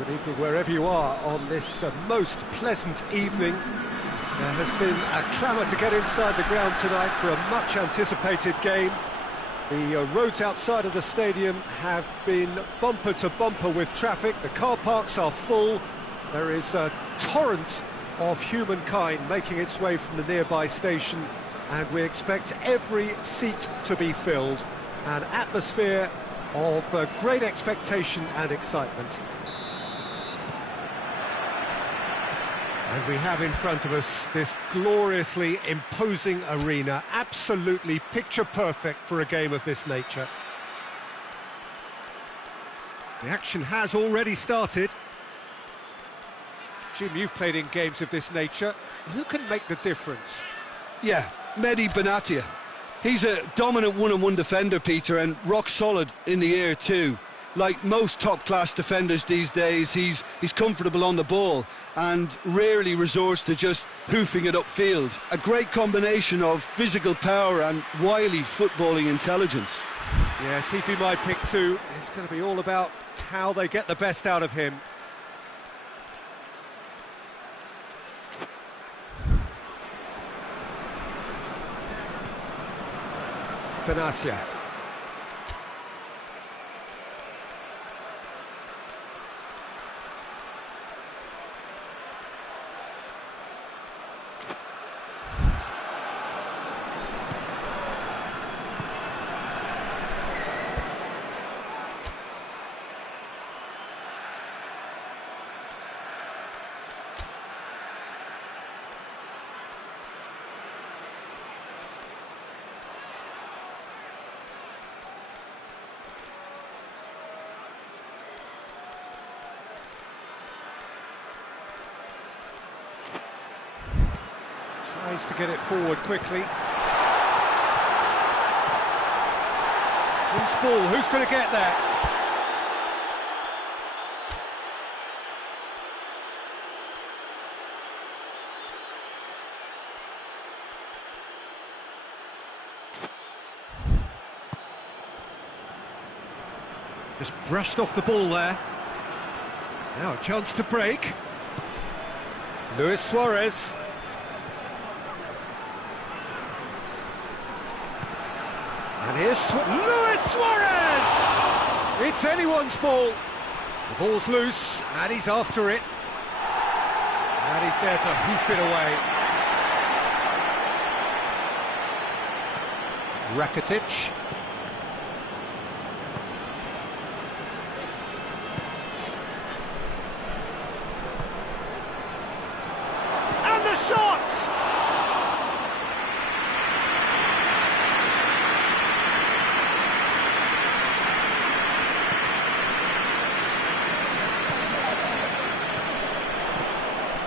Good evening wherever you are on this most pleasant evening. There has been a clamour to get inside the ground tonight for a much anticipated game. The roads outside of the stadium have been bumper to bumper with traffic. The car parks are full. There is a torrent of humankind making its way from the nearby station, and we expect every seat to be filled. An atmosphere of great expectation and excitement. And we have in front of us this gloriously imposing arena, absolutely picture perfect for a game of this nature. The action has already started. Jim, you've played in games of this nature. Who can make the difference? Yeah, Mehdi Benatia. He's a dominant one-on-one defender, Peter, and rock solid in the air too. Like most top-class defenders these days, he's comfortable on the ball and rarely resorts to just hoofing it upfield. A great combination of physical power and wily footballing intelligence. Yes, he'd be my pick too. It's going to be all about how they get the best out of him. Benatia. Tries to get it forward quickly. Loose ball, who's going to get there? Just brushed off the ball there. Now a chance to break. Luis Suarez. And here's Luis Suarez! It's anyone's ball. The ball's loose, and he's after it. And he's there to hoof it away. Rakitic. And the shot!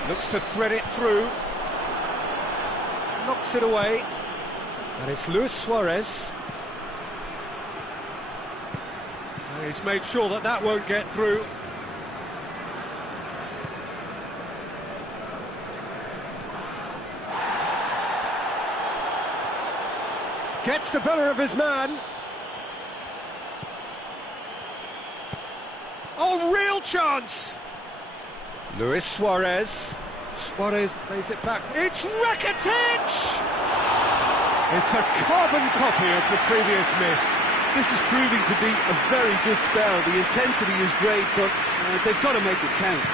Looks to thread it through, knocks it away, and it's Luis Suarez. And he's made sure that that won't get through. Gets the better of his man. Oh, real chance! Luis Suarez. Suarez plays it back. It's Rakitic! It's a carbon copy of the previous miss. This is proving to be a very good spell. The intensity is great, but they've got to make it count.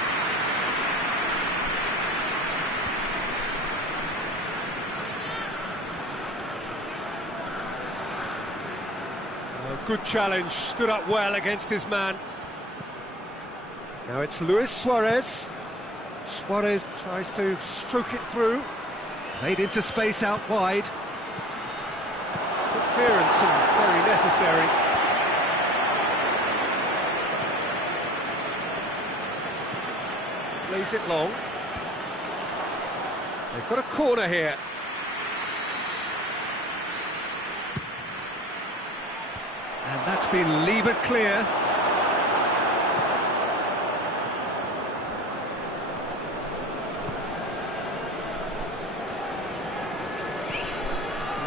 Good challenge, stood up well against his man. Now it's Luis Suarez. Suarez tries to stroke it through. Played into space out wide. Good clearance and very necessary. Plays it long. They've got a corner here. And that's been levered clear.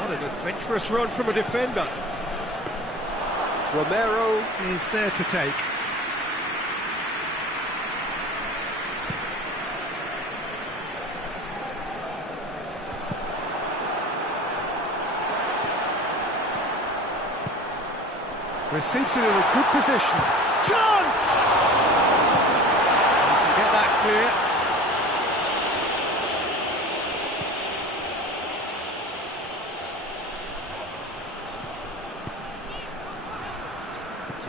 What an adventurous run from a defender. Romero is there to take. Receives it in a good position. Chance! You can get that clear.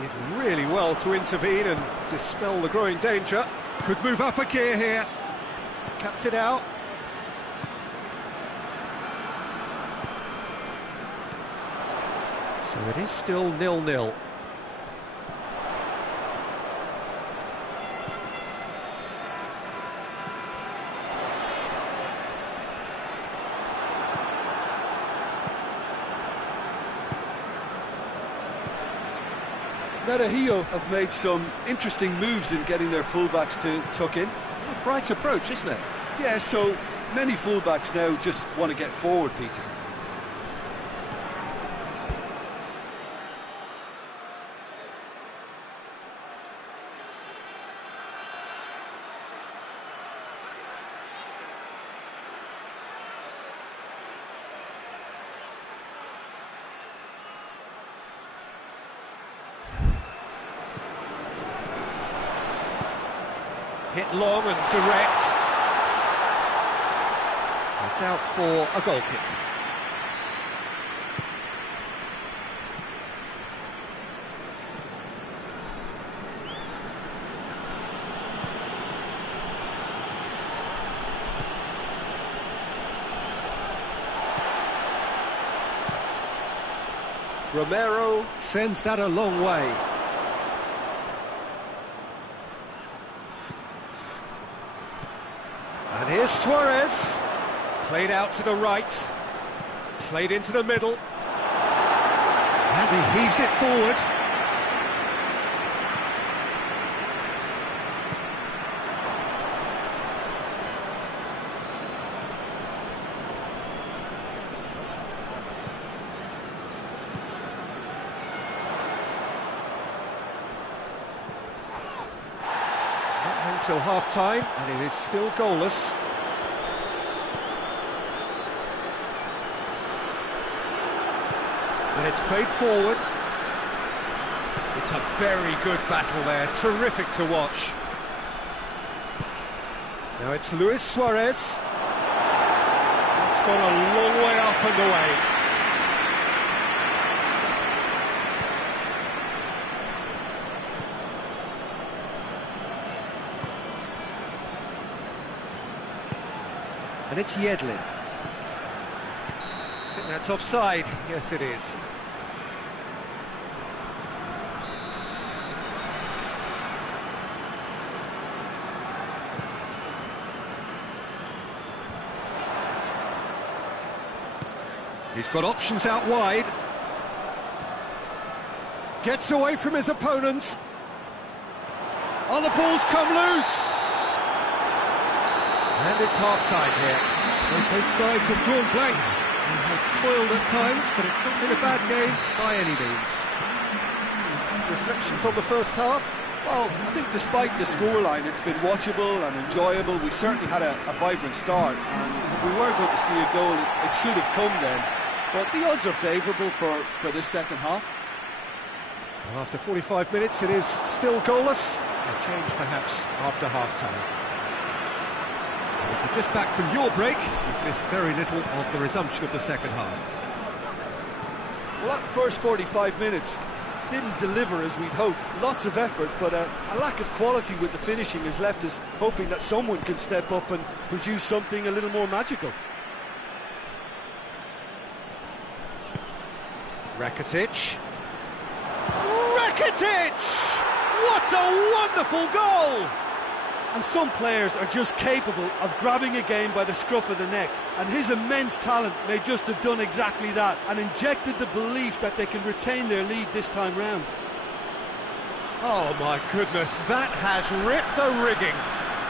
Did really well to intervene and dispel the growing danger. Could move up a gear here. Cuts it out. So it is still 0-0. Medellín have made some interesting moves in getting their fullbacks to tuck in. A bright approach, isn't it? Yeah, so many fullbacks now just want to get forward, Peter. Hit long and direct. It's out for a goal kick. Romero sends that a long way. And here's Suarez, played out to the right, played into the middle, and he heaves it forward. Till half-time, and it is still goalless. And it's played forward. It's a very good battle there, terrific to watch. Now it's Luis Suarez. It's gone a long way up and away. And it's Yedlin. I think that's offside. Yes, it is. He's got options out wide. Gets away from his opponent. Oh, the ball's come loose. And it's half-time here. So both sides have drawn blanks and have toiled at times, but it's not been a bad game by any means. Reflections on the first half? Well, I think despite the scoreline, it's been watchable and enjoyable. We certainly had a vibrant start, and if we were going to see a goal, it should have come then. But the odds are favourable for this second half. Well, after 45 minutes, it is still goalless. A change perhaps after half-time. If you're just back from your break, you've missed very little of the resumption of the second half. Well, that first 45 minutes didn't deliver as we'd hoped. Lots of effort, but a lack of quality with the finishing has left us hoping that someone can step up and produce something a little more magical. Rakitic! What a wonderful goal! And some players are just capable of grabbing a game by the scruff of the neck, and his immense talent may just have done exactly that and injected the belief that they can retain their lead this time round. Oh my goodness, that has ripped the rigging.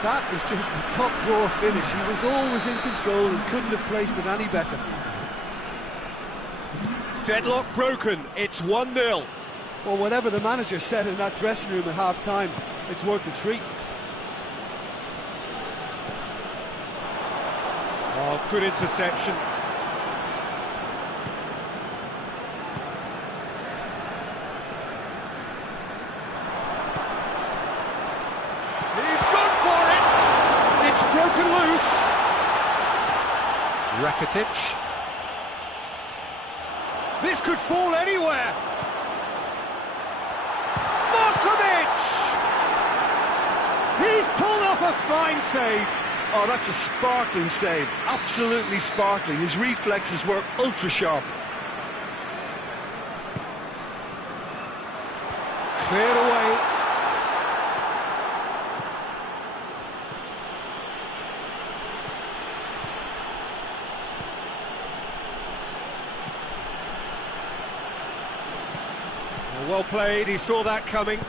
That is just the top drawer finish. He was always in control and couldn't have placed it any better. Deadlock broken, it's 1-0. Well, whatever the manager said in that dressing room at half-time, it's worth a treat. Oh, good interception. Rakitic. This could fall anywhere. Markovic! He's pulled off a fine save. Oh, that's a sparkling save. Absolutely sparkling. His reflexes were ultra sharp. Cleared away. Well played, he saw that coming.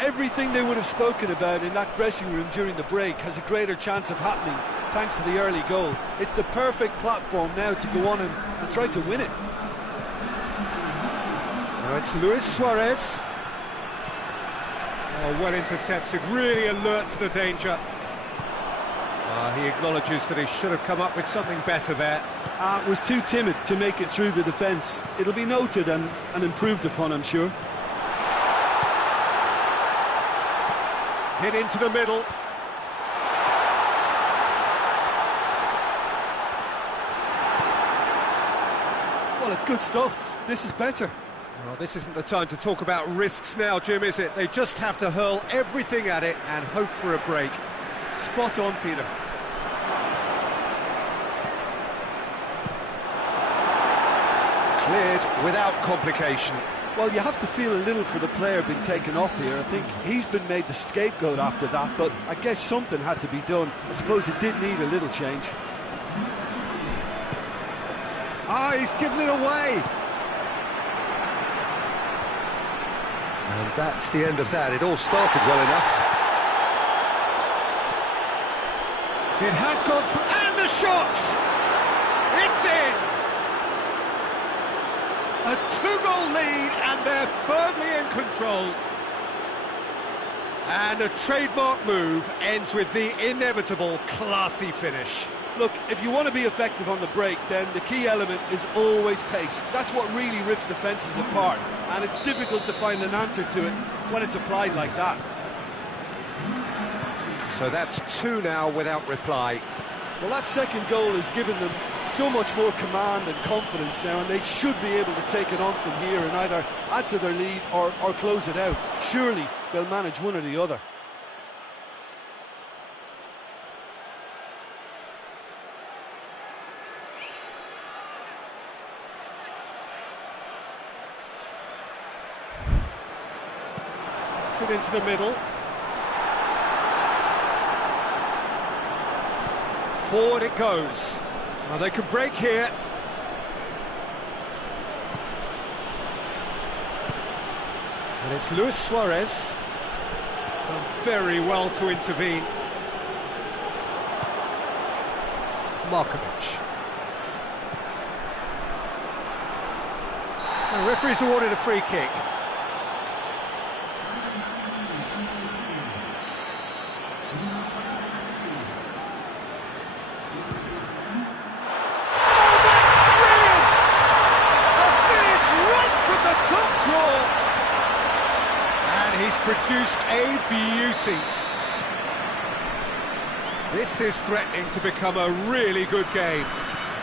Everything they would have spoken about in that dressing room during the break has a greater chance of happening thanks to the early goal. It's the perfect platform now to go on and try to win it. Now it's Luis Suarez. Oh, well intercepted, really alert to the danger. He acknowledges that he should have come up with something better there. Was too timid to make it through the defence. It'll be noted and improved upon, I'm sure. Hit into the middle. Well, it's good stuff. This is better. Well, this isn't the time to talk about risks now, Jim, is it? They just have to hurl everything at it and hope for a break. Spot on, Peter. Cleared without complication. Well, you have to feel a little for the player being taken off here. I think he's been made the scapegoat after that, but I guess something had to be done. I suppose it did need a little change. He's given it away. And that's the end of that. It all started well enough. It has gone through, and the shot! It's in! A two-goal lead, and they're firmly in control. And a trademark move ends with the inevitable classy finish. Look, if you want to be effective on the break, then the key element is always pace. That's what really rips defences apart, and it's difficult to find an answer to it when it's applied like that. So that's two now without reply. Well, that second goal has given them so much more command and confidence now, and they should be able to take it on from here and either add to their lead or close it out. Surely they'll manage one or the other. It into the middle. Forward it goes. Well, they can break here. And it's Luis Suarez. Done very well to intervene. Markovic. The referee's awarded a free kick. Produced a beauty. This is threatening to become a really good game.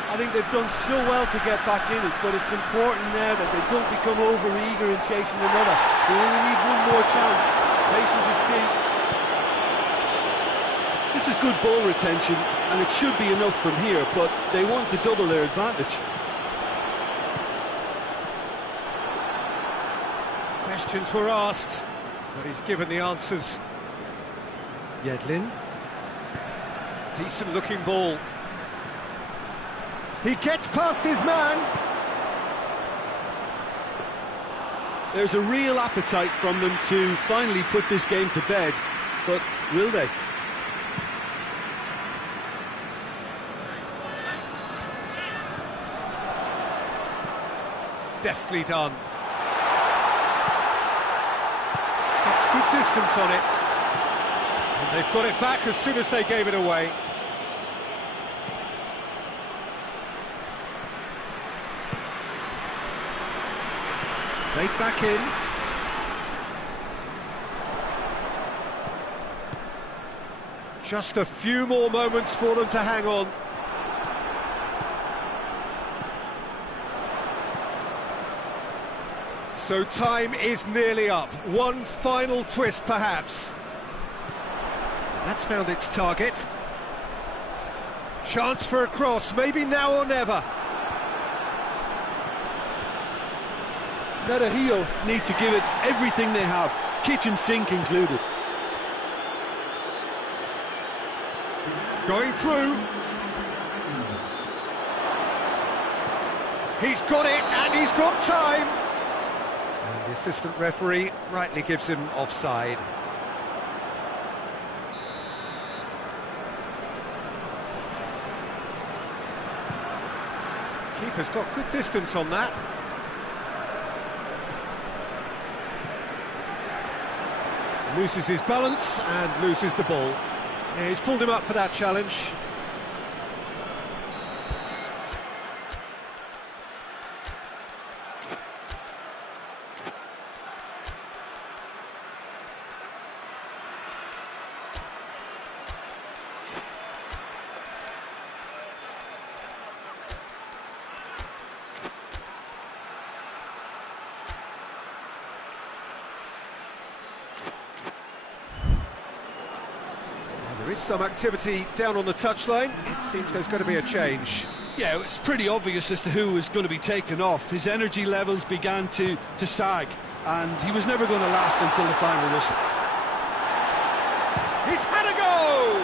I think they've done so well to get back in it, but it's important now that they don't become over-eager in chasing another. They only need one more chance. Patience is key. This is good ball retention, and it should be enough from here, but they want to double their advantage. Questions were asked, but he's given the answers. Yedlin. Decent looking ball. He gets past his man. There's a real appetite from them to finally put this game to bed, but will they? Deftly done. Gets good distance on it. And they've got it back as soon as they gave it away. Played back in. Just a few more moments for them to hang on. So time is nearly up. One final twist, perhaps. That's found its target. Chance for a cross, maybe now or never. Netahio need to give it everything they have, kitchen sink included. Going through. He's got it, and he's got time. And the assistant referee rightly gives him offside. Keeper's got good distance on that. Loses his balance and loses the ball. Yeah, he's pulled him up for that challenge. There is some activity down on the touchline. It seems there's going to be a change. Yeah, it's pretty obvious as to who was going to be taken off. His energy levels began to sag, and he was never going to last until the final whistle. He's had a go!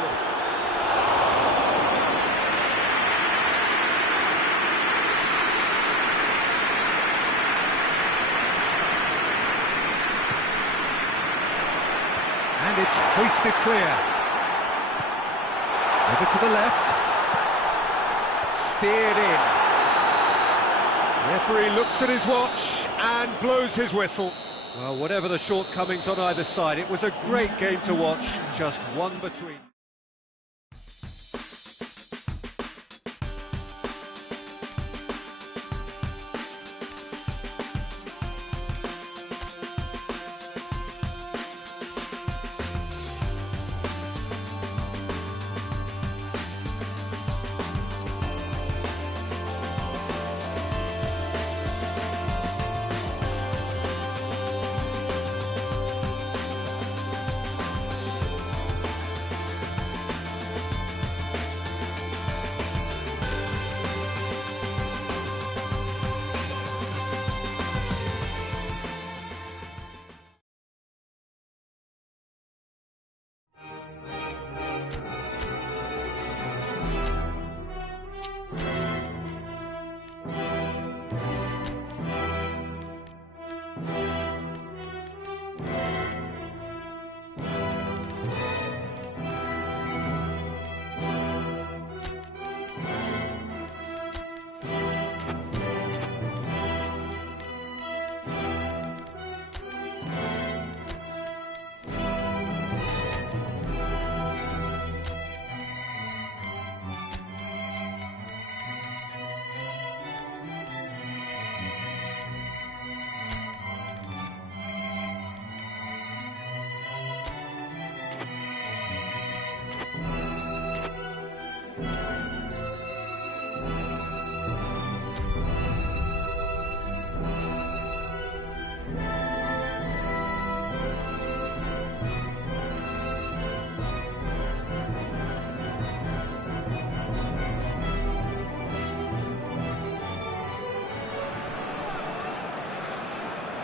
And it's hoisted clear. Over to the left. Steered in. Referee looks at his watch and blows his whistle. Well, whatever the shortcomings on either side, it was a great game to watch, just one between.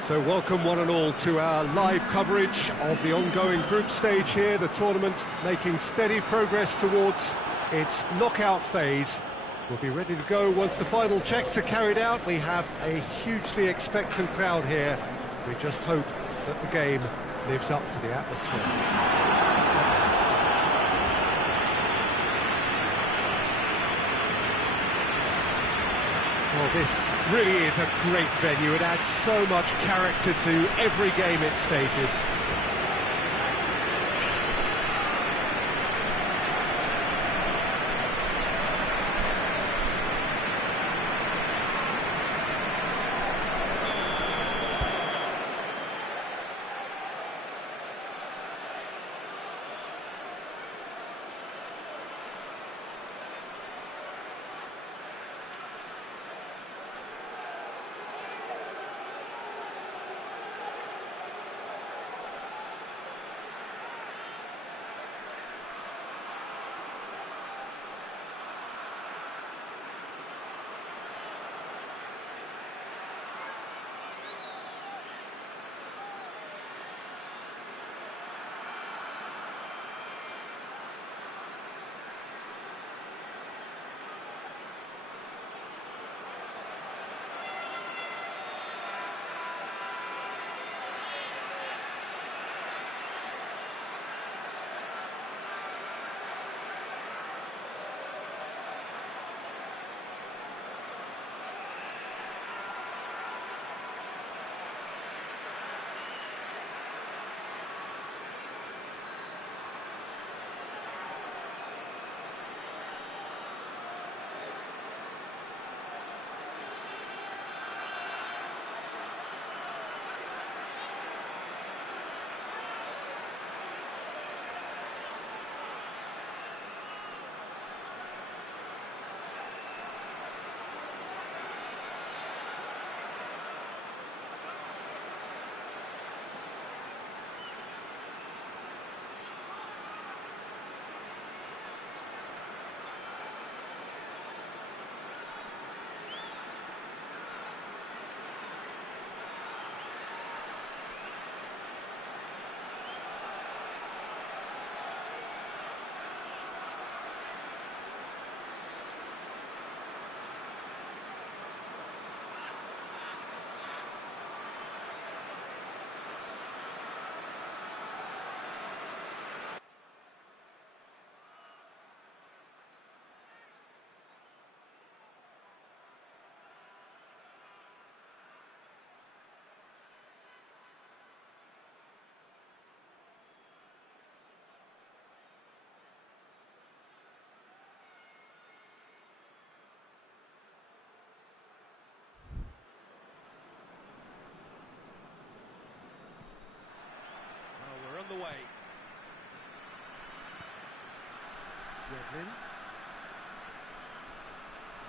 So welcome one and all to our live coverage of the ongoing group stage here, the tournament making steady progress towards its knockout phase. We'll be ready to go once the final checks are carried out. We have a hugely expectant crowd here. We just hope that the game lives up to the atmosphere. Well, this really is a great venue. It adds so much character to every game it stages.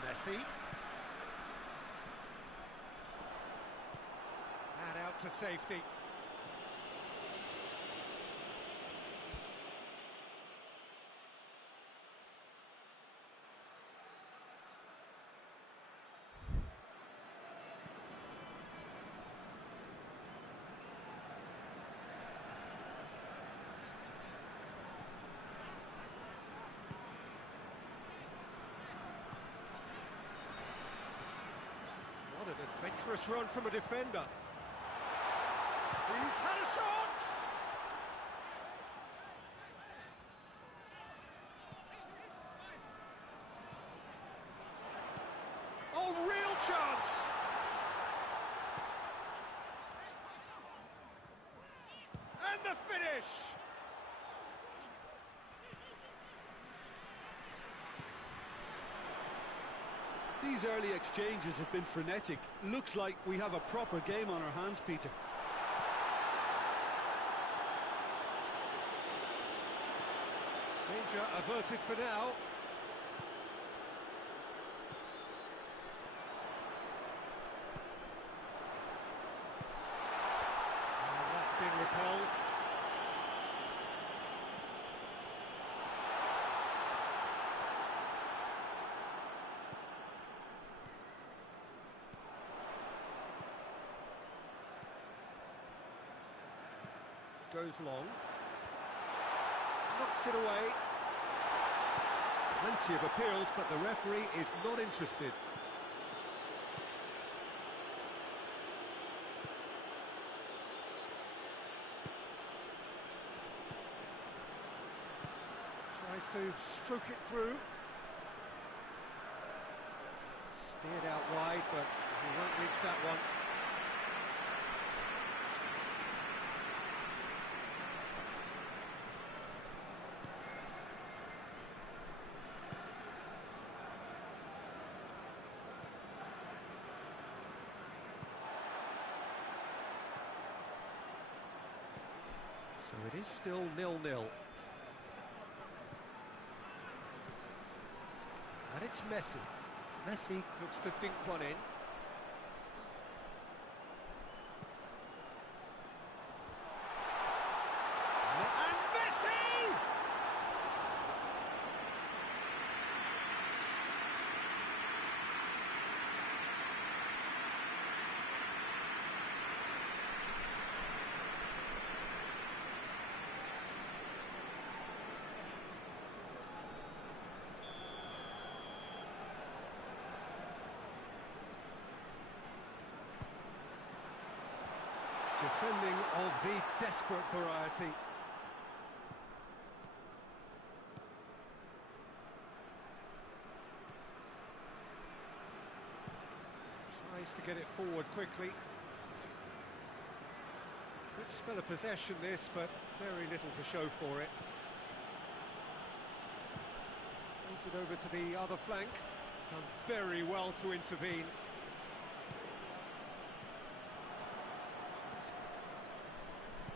Messi. And out to safety. What an adventurous run from a defender. He's had a shot! Oh, real chance! And the finish! These early exchanges have been frenetic. Looks like we have a proper game on our hands, Peter. Danger averted for now. And that's been repelled. Goes long. Knocks it away. Plenty of appeals, but the referee is not interested. Tries to stroke it through. Steered out wide, but he won't reach that one. So it is still 0-0. And it's Messi. Messi looks to dink one in. And Messi! Defending of the desperate variety. Tries to get it forward quickly. Good spell of possession this, but very little to show for it. Plays it over to the other flank. Done very well to intervene.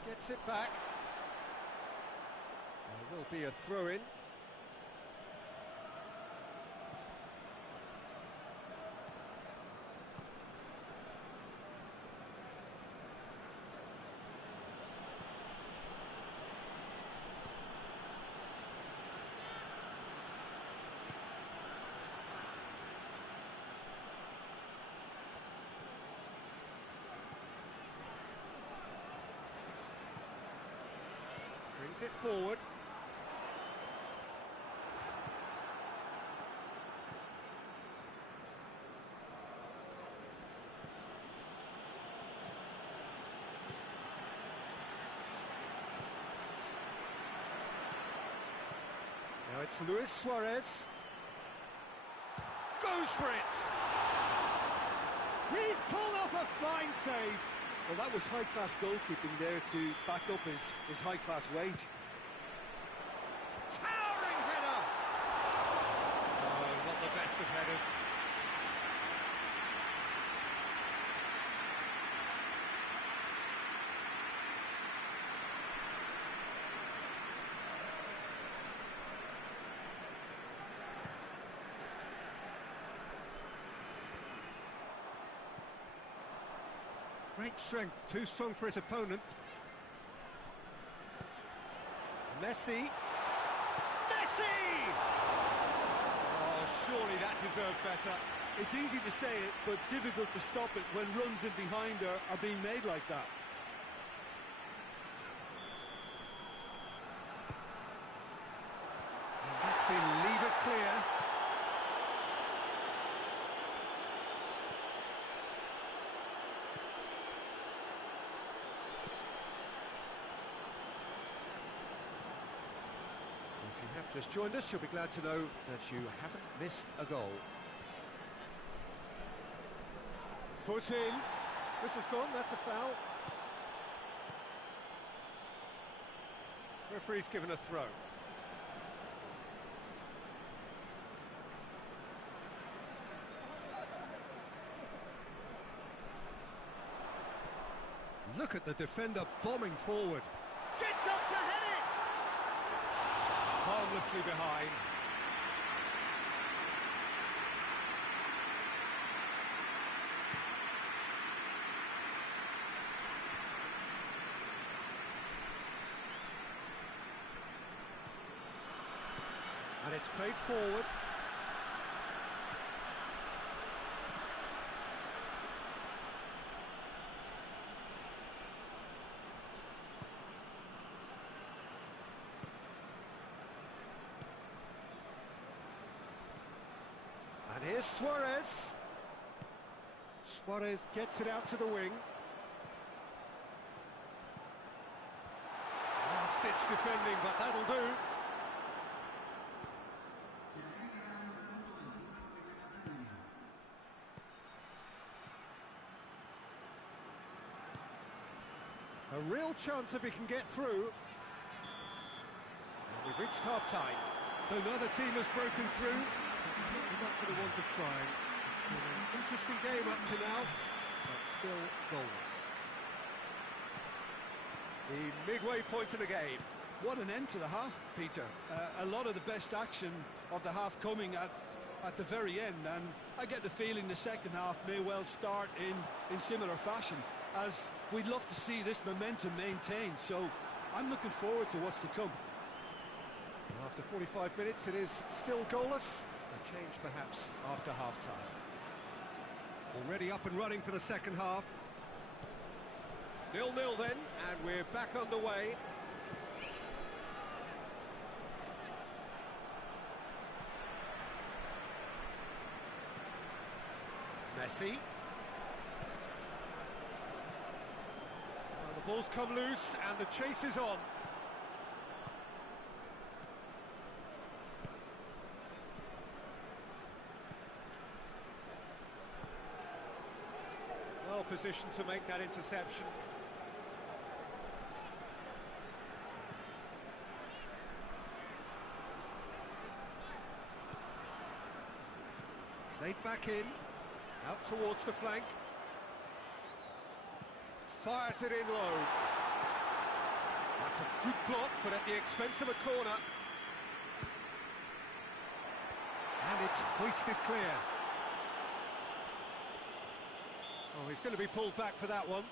Gets it back. There will be a throw-in. Brings it forward. Now it's Luis Suarez. Goes for it! He's pulled off a fine save. Well, that was high-class goalkeeping there to back up his high-class wage. Towering header! Oh, not the best of headers. Great strength, too strong for his opponent. Messi! Messi! Oh, surely that deserved better. It's easy to say it, but difficult to stop it when runs in behind are being made like that. And that's been levered clear. If you have just joined us, you'll be glad to know that you haven't missed a goal. Foot in. This has gone, that's a foul. Referee's given a throw. Look at the defender bombing forward. Gets up to head it! Harmlessly behind. And it's played forward. And here's Suarez. Suarez gets it out to the wing. Last-ditch defending, but that'll do. A real chance if he can get through. And we've reached half-time. So neither team has broken through. It's certainly not for the want of trying. It's been an interesting game up to now, but still goals. The midway point of the game. What an end to the half, Peter. A lot of the best action of the half coming at the very end, and I get the feeling the second half may well start in similar fashion, as we'd love to see this momentum maintained, so I'm looking forward to what's to come. After 45 minutes it is still goalless, a change perhaps after half-time. Already up and running for the second half. 0-0 then, and we're back underway. Messi. Well, the ball's come loose and the chase is on. Well positioned to make that interception. Played back in. Out towards the flank. Fires it in low. That's a good block, but at the expense of a corner. And it's hoisted clear. Oh, he's going to be pulled back for that one.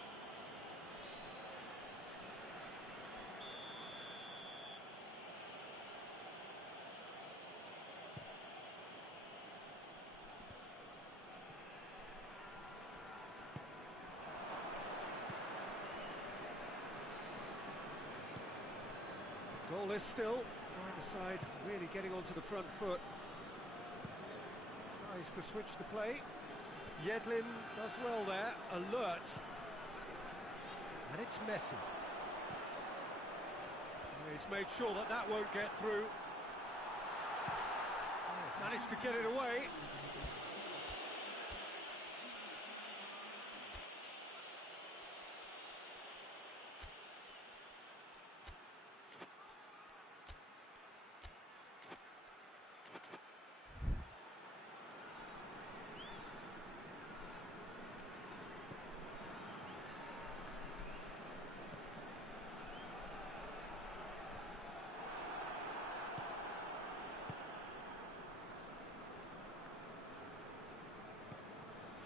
Goalless still, either side really getting onto the front foot. Tries to switch the play. Yedlin does well there, alert. And it's Messi. He's made sure that that won't get through. Managed to get it away.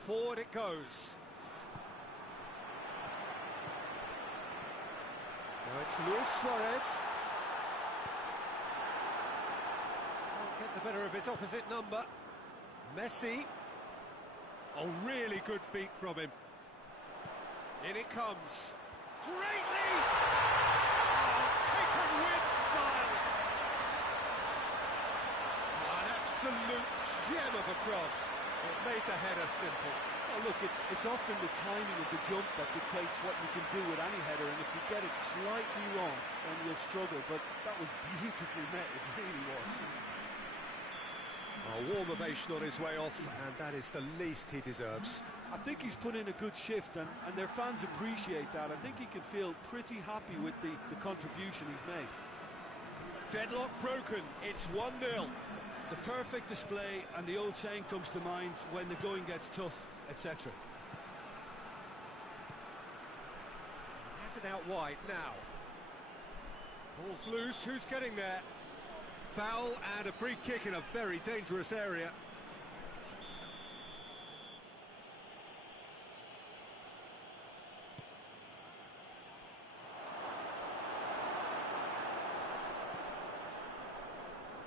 Forward it goes. Oh, it's Luis Suarez. Can't get the better of his opposite number. Messi. Oh, really good feet from him. In it comes. Greatly! Oh, taken with style. An absolute gem of a cross. It made the header simple. Oh, look, it's often the timing of the jump that dictates what you can do with any header, and if you get it slightly wrong, then you'll struggle, but that was beautifully met, it really was. A warm ovation on his way off, and that is the least he deserves. I think he's put in a good shift, and their fans appreciate that. I think he can feel pretty happy with the contribution he's made. Deadlock broken, it's 1-0. The perfect display, and the old saying comes to mind, when the going gets tough, etc. Has it out wide now. Ball's loose, who's getting there? Foul and a free kick in a very dangerous area.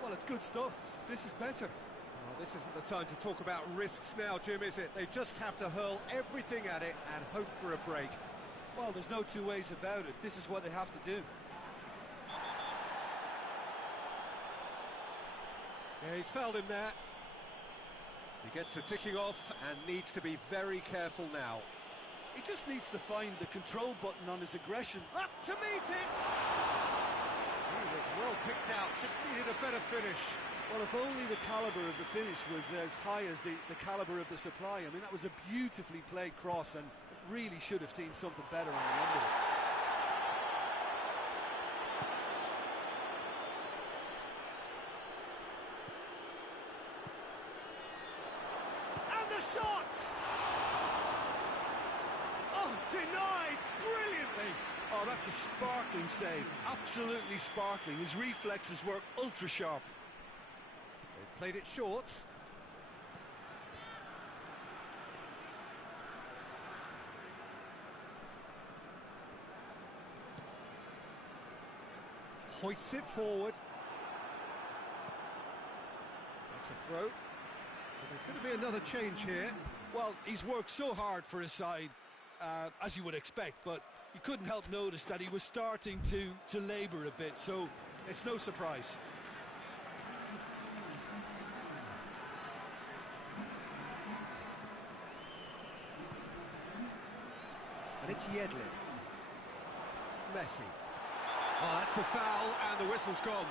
Well, it's good stuff. This is better. Well, this isn't the time to talk about risks now, Jim, is it? They just have to hurl everything at it and hope for a break. Well, there's no two ways about it. This is what they have to do. Yeah, he's fouled him there. He gets a ticking off and needs to be very careful now. He just needs to find the control button on his aggression. Up to meet it! He was well picked out, just needed a better finish. Well, if only the calibre of the finish was as high as the calibre of the supply. I mean, that was a beautifully played cross, and really should have seen something better on the end of it. The shot! Oh, denied brilliantly! Oh, that's a sparkling save, absolutely sparkling. His reflexes were ultra sharp. They've played it short. Hoists it forward. That's a throw. Well, there's going to be another change here. Well, he's worked so hard for his side, as you would expect, but you couldn't help notice that he was starting to labour a bit, so it's no surprise. And it's Yedlin. Messi. Oh, that's a foul, and the whistle's gone.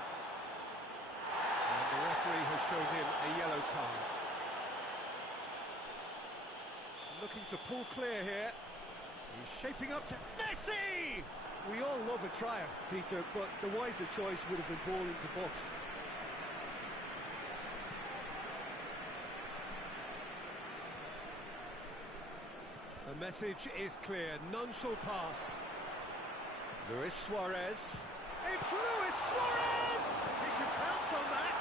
And the referee has shown him a yellow card. Looking to pull clear here. He's shaping up to Messi! We all love a trier, Peter, but the wiser choice would have been ball into box. The message is clear, none shall pass. Luis Suarez. It's Luis Suarez! He can pounce on that.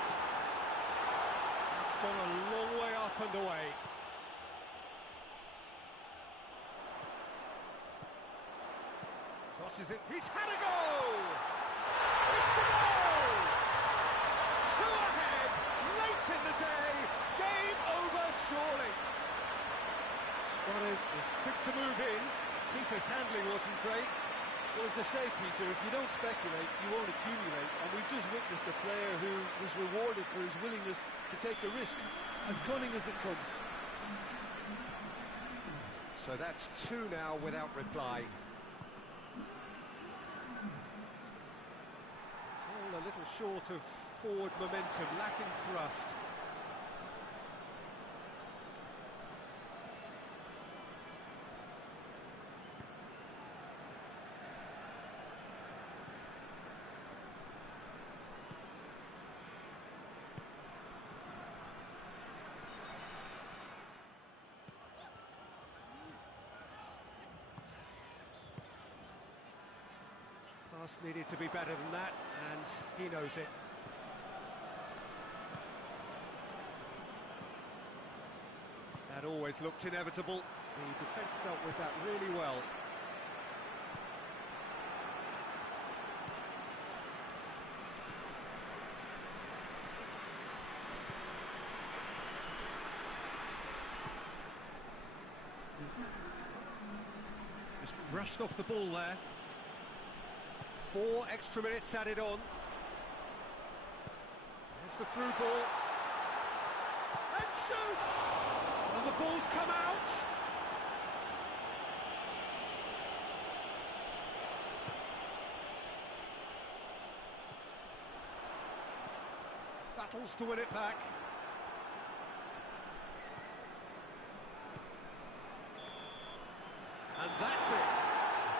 It's gone a long way up and away. Crosses it, he's had a goal! It's a goal! Two ahead, late in the day, game over surely. Suarez is quick to move in, keeper's handling wasn't great. Well, as they say, Peter, if you don't speculate, you won't accumulate, and we've just witnessed a player who was rewarded for his willingness to take a risk, as cunning as it comes. So that's two now without reply. A little short of forward momentum, lacking thrust. Pass needed to be better than that, and he knows it. That always looked inevitable. The defence dealt with that really well. Just brushed off the ball there. 4 extra minutes added on. There's the through ball. And shoots! And the ball's come out! Battles to win it back. And that's it.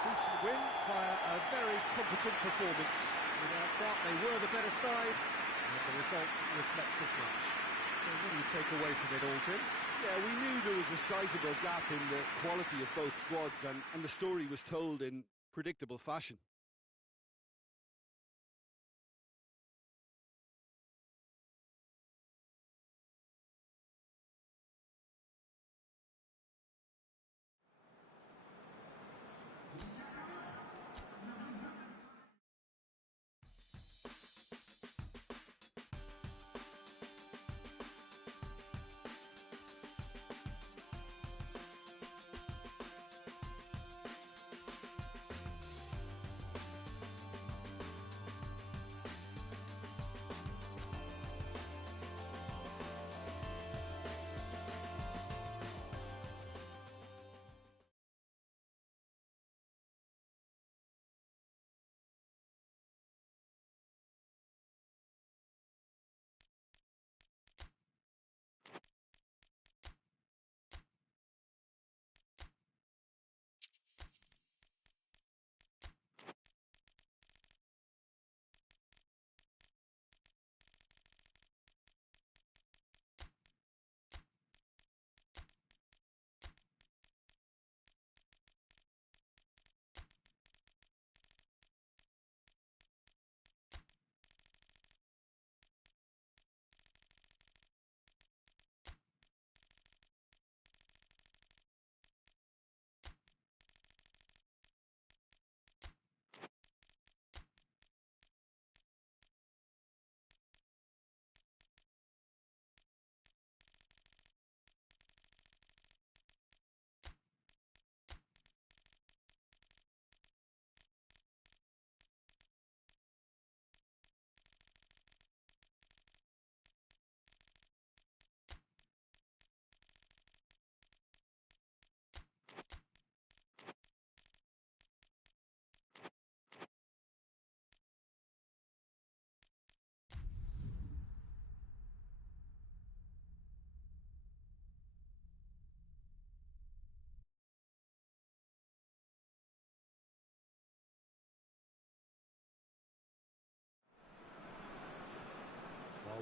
Decent win via a very competent performance. Without doubt, they were the better side, and the result reflects as much. So what do you take away from it all, Jim? Yeah, we knew there was a sizable gap in the quality of both squads, and the story was told in predictable fashion.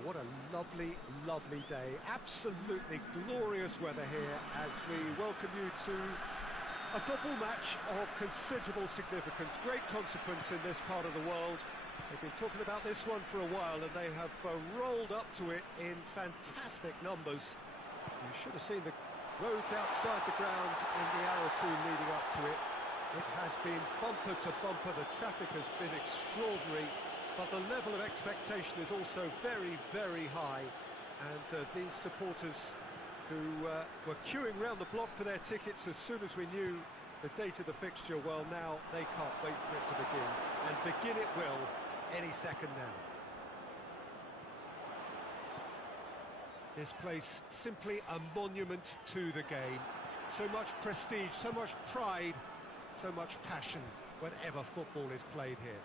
What a lovely, lovely day. Absolutely glorious weather here as we welcome you to a football match of considerable significance, great consequence in this part of the world. They've been talking about this one for a while and they have rolled up to it in fantastic numbers. You should have seen the roads outside the ground in the hour or two leading up to it. It has been bumper to bumper, the traffic has been extraordinary. But the level of expectation is also very, very high. And these supporters who were queuing round the block for their tickets as soon as we knew the date of the fixture, well, now they can't wait for it to begin. And begin it will any second now. This place simply a monument to the game. So much prestige, so much pride, so much passion whenever football is played here.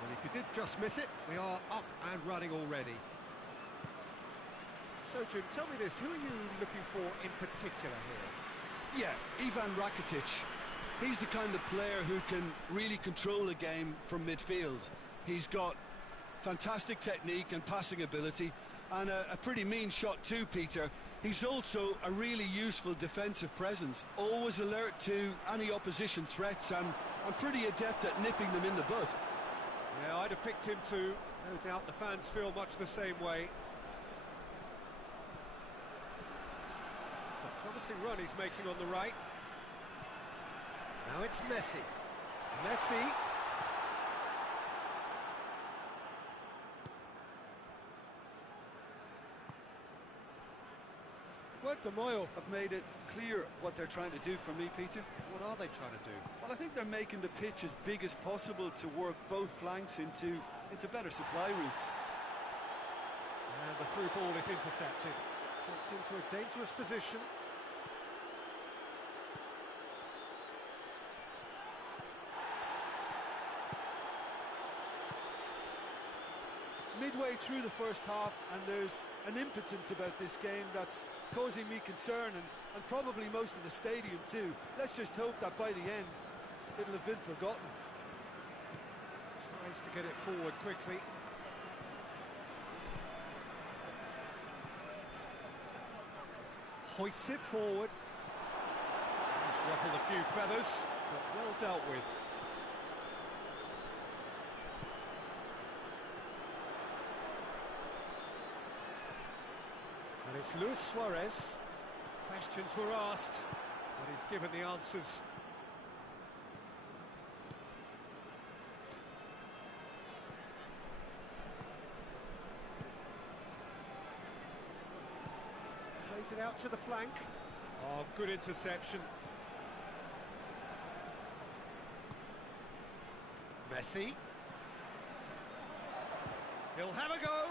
Well, if you did just miss it, we are up and running already. So, Jim, tell me this, who are you looking for in particular here? Yeah, Ivan Rakitic. He's the kind of player who can really control a game from midfield. He's got fantastic technique and passing ability, and a pretty mean shot too, Peter. He's also a really useful defensive presence, always alert to any opposition threats, and pretty adept at nipping them in the bud. Yeah, I'd have picked him too. No doubt the fans feel much the same way. It's a promising run he's making on the right. Now it's Messi. Messi. Puerto Mayo have made it clear what they're trying to do for me, Peter. What are they trying to do? Well, I think they're making the pitch as big as possible to work both flanks into better supply routes. And the through ball is intercepted. Gets into a dangerous position. Midway through the first half, and there's an impotence about this game that's causing me concern, and probably most of the stadium too. Let's just hope that by the end it'll have been forgotten. Tries to get it forward quickly. Hoists it forward. He's ruffled a few feathers, but well dealt with. And it's Luis Suarez. Questions were asked, but he's given the answers. Plays it out to the flank. Oh, good interception. Messi. He'll have a go.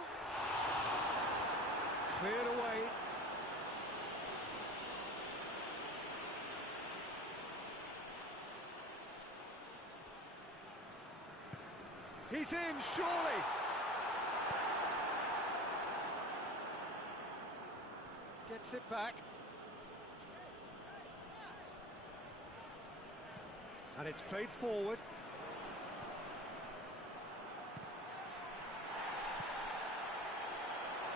Cleared away. He's in, surely. Gets it back. And it's played forward.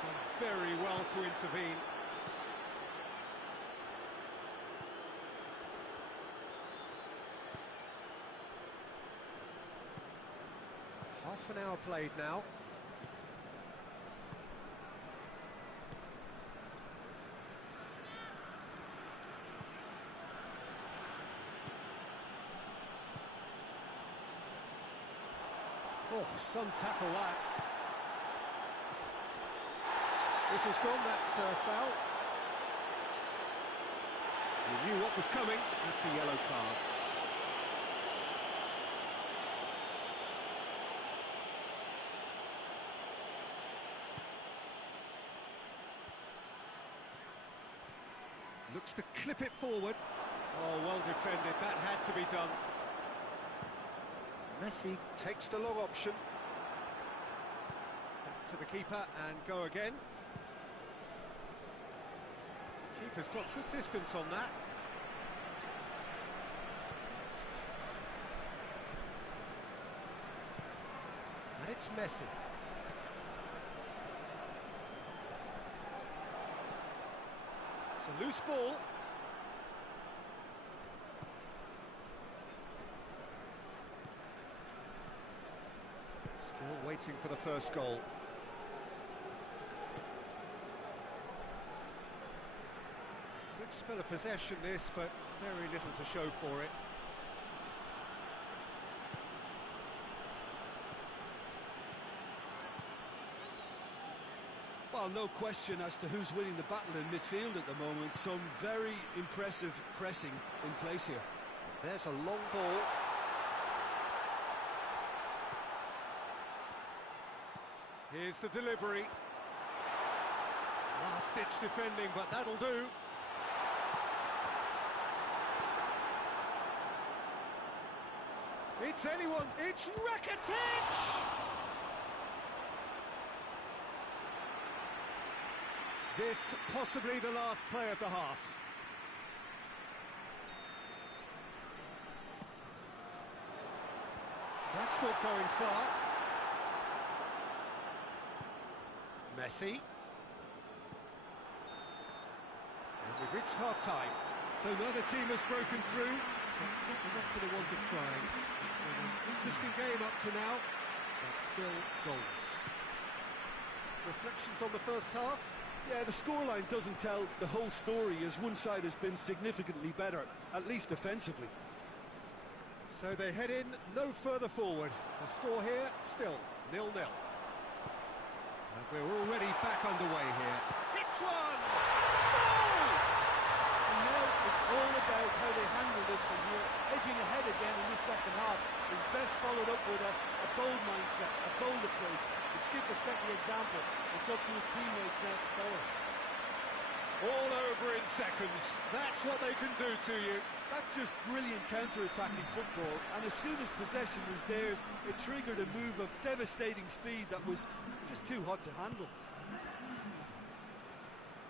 Done very well to intervene. Half an hour played now. Oh, some tackle that. This has gone, that's a foul. He knew what was coming, that's a yellow card. Looks to clip it forward. Oh, well defended, that had to be done. Messi takes the long option. Back to the keeper and go again. Keeper's got good distance on that. And it's Messi. It's a loose ball. Still waiting for the first goal. Good spell of possession this, but very little to show for it. Well, no question as to who's winning the battle in midfield at the moment. Some very impressive pressing in place here. There's a long ball. Here's the delivery. Last-ditch defending, but that'll do. It's anyone. It's Rakitic! This possibly the last play of the half. That's not going far. Messi. And we've reached half-time. So neither team has broken through, but certainly not going to want to try. It's been an interesting game up to now, but still goals. Reflections on the first half? Yeah, the scoreline doesn't tell the whole story, as one side has been significantly better, at least offensively. So they head in no further forward. The score here, still 0-0. And we're already back underway here. Hits one! Goal! about how they handle this from here. Edging ahead again in this second half is best followed up with a bold mindset, a bold approach. The skipper set the example. It's up to his teammates now to follow. All over in seconds. That's what they can do to you. That's just brilliant counter-attacking football, and as soon as possession was theirs, it triggered a move of devastating speed that was just too hot to handle.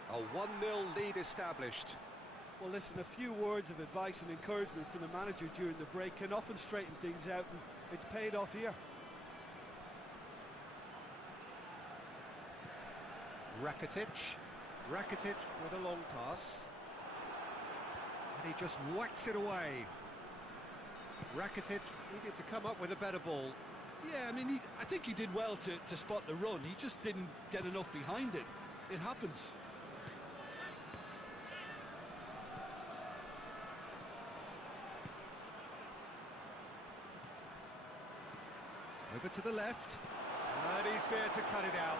A 1-0 lead established. Well, listen, a few words of advice and encouragement from the manager during the break can often straighten things out, and it's paid off here. Rakitic with a long pass. And he just whacks it away. Rakitic needed to come up with a better ball. Yeah, I mean, I think he did well to spot the run. He just didn't get enough behind it. It happens. Over to the left. And he's there to cut it out.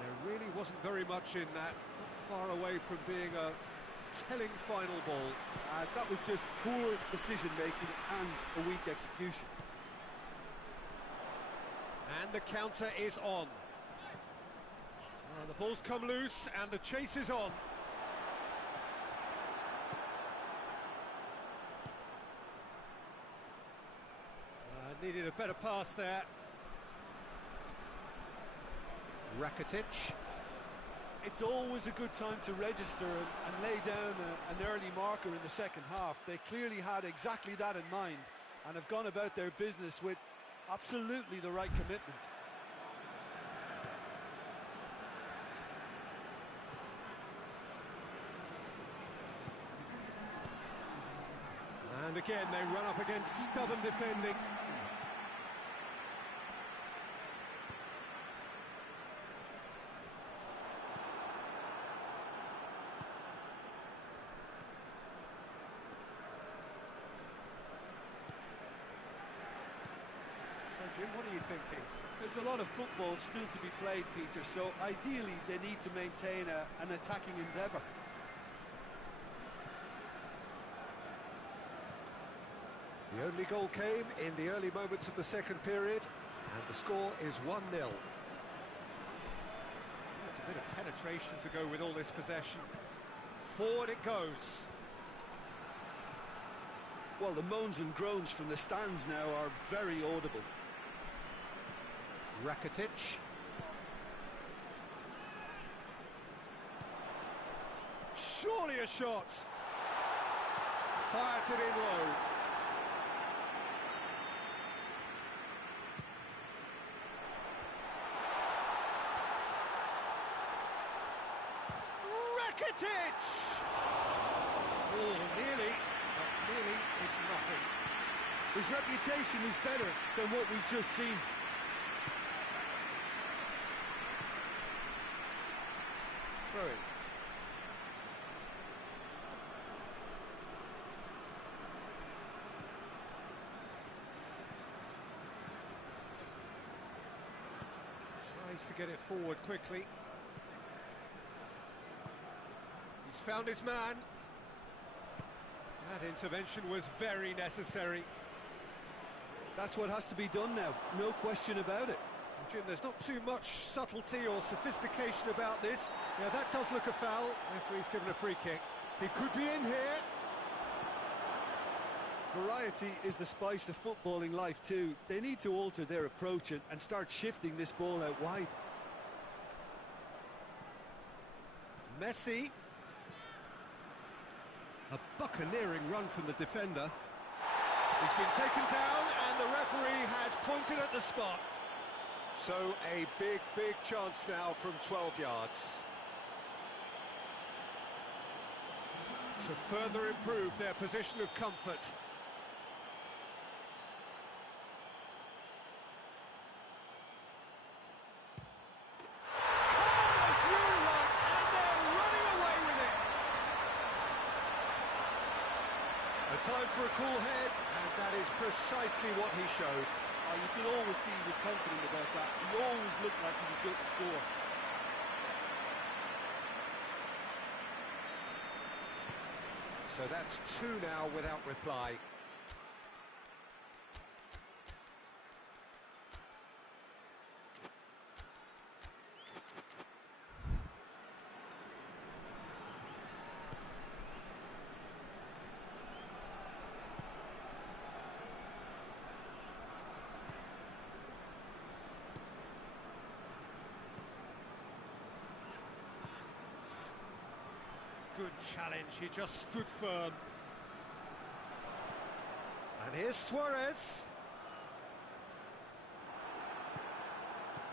There really wasn't very much in that. Not far away from being a telling final ball. That was just poor decision-making and a weak execution. And the counter is on. The ball's come loose and the chase is on. Needed a better pass there. Rakitic. It's always a good time to register and lay down an early marker in the second half. They clearly had exactly that in mind and have gone about their business with absolutely the right commitment. And again they run up against stubborn defending. So Jim, what are you thinking? There's a lot of football still to be played, Peter, so ideally they need to maintain an attacking endeavour. The only goal came in the early moments of the second period, and the score is 1-0. That's a bit of penetration to go with all this possession. Forward it goes. Well, the moans and groans from the stands now are very audible. Rakitic. Surely a shot. Fires it in low. Rakitic! Oh, nearly, but nearly is nothing. His reputation is better than what we've just seen. Throw it. Tries to get it forward quickly. He's found his man. That intervention was very necessary. That's what has to be done now, no question about it. Jim, there's not too much subtlety or sophistication about this. Yeah, that does look a foul. Referee's given a free kick. He could be in here. Variety is the spice of footballing life too. They need to alter their approach and start shifting this ball out wide. Messi. A buccaneering run from the defender. He's been taken down and the referee has pointed at the spot. So a big, big chance now from 12 yards. To further improve their position of comfort. Time for a cool head, and that is precisely what he showed. You can always see he was confident about that. He always looked like he was going to score. So that's two now without reply. Good challenge, he just stood firm. And here's Suarez.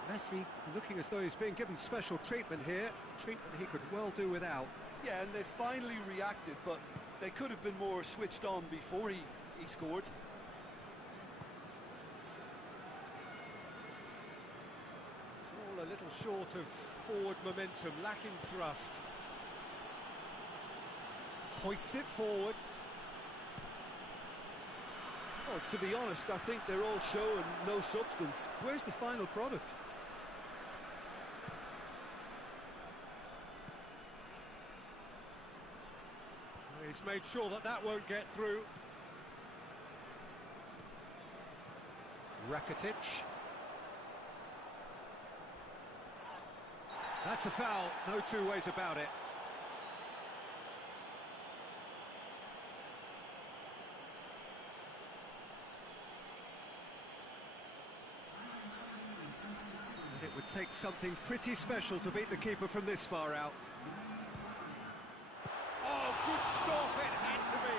Messi looking as though he's being given special treatment here. Treatment he could well do without. Yeah, and they finally reacted, but they could have been more switched on before he scored. It's all a little short of forward momentum, lacking thrust. Hoists it forward. Well, to be honest, I think they're all show and no substance. Where's the final product? He's made sure that that won't get through. Rakitic. That's a foul, no two ways about it. And it would take something pretty special to beat the keeper from this far out. Oh, good stop, it had to be.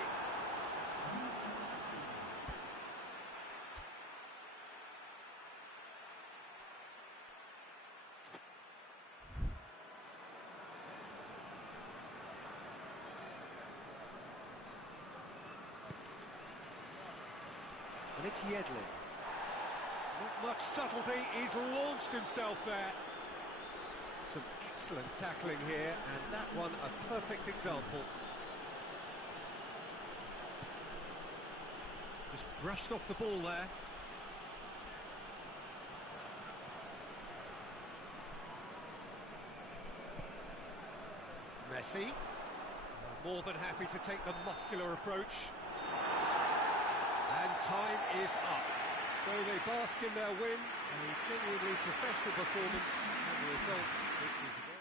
And it's Yedlin. Not much subtlety, he's launched himself there. Some excellent tackling here, and that one a perfect example. Just brushed off the ball there. Messi, more than happy to take the muscular approach. And time is up. So they bask in their win, a genuinely professional performance, and the result, which is well.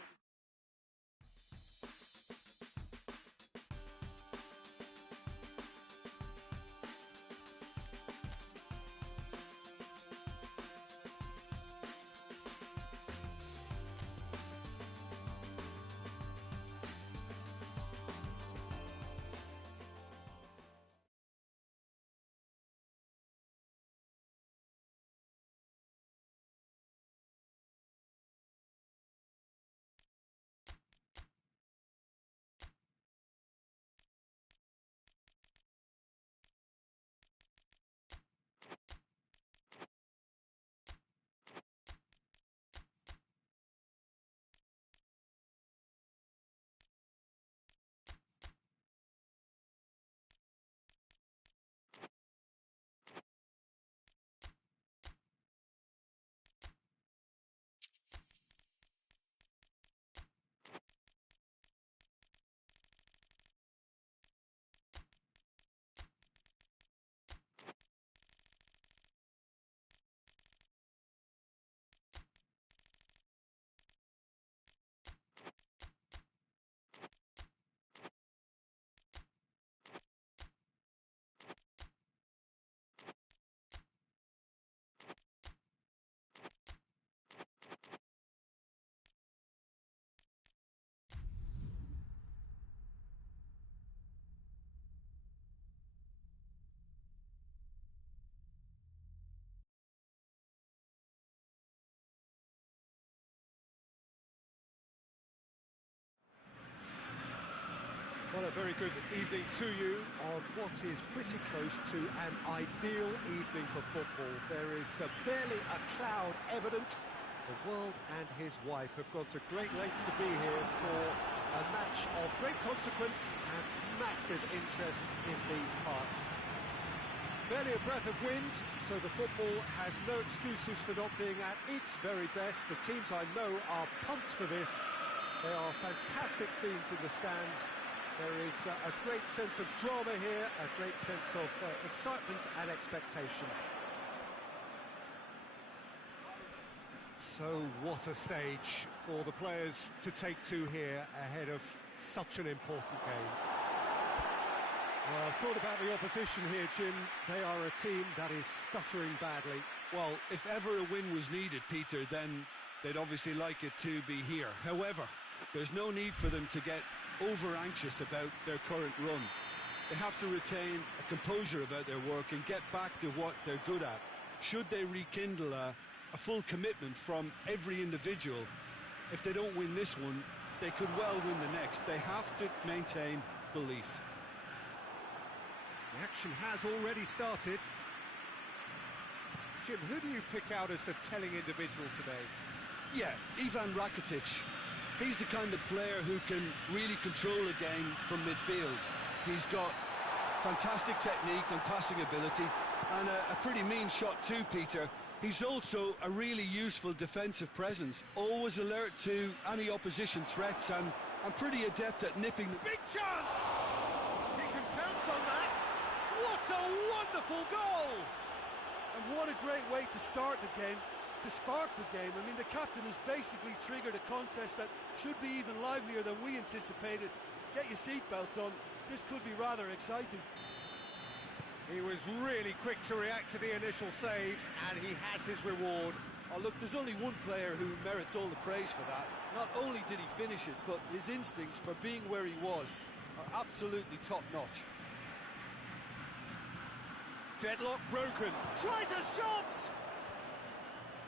Well, a very good evening to you on what is pretty close to an ideal evening for football. There is barely a cloud evident. The world and his wife have gone to great lengths to be here for a match of great consequence and massive interest in these parts. Barely a breath of wind, so the football has no excuses for not being at its very best. The teams I know are pumped for this. There are fantastic scenes in the stands. There is a great sense of drama here, a great sense of excitement and expectation. So what a stage for the players to take to here ahead of such an important game. Well, I've thought about the opposition here, Jim. They are a team that is stuttering badly. Well, if ever a win was needed, Peter, then they'd obviously like it to be here. However, there's no need for them to get over-anxious about their current run. They have to retain a composure about their work and get back to what they're good at. Should they rekindle a full commitment from every individual, if they don't win this one, they could well win the next. They have to maintain belief. The action has already started. Jim, who do you pick out as the telling individual today? Yeah, Ivan Rakitic. He's the kind of player who can really control a game from midfield. He's got fantastic technique and passing ability, and a pretty mean shot too, Peter. He's also a really useful defensive presence, always alert to any opposition threats, and pretty adept at nipping the... Big chance! He can pounce on that! What a wonderful goal! And what a great way to start the game, to spark the game. I mean, the captain has basically triggered a contest that should be even livelier than we anticipated. Get your seatbelts on, this could be rather exciting. He was really quick to react to the initial save, and he has his reward. Oh, look, there's only one player who merits all the praise for that. Not only did he finish it, but his instincts for being where he was are absolutely top-notch. Deadlock broken. Tries a shot!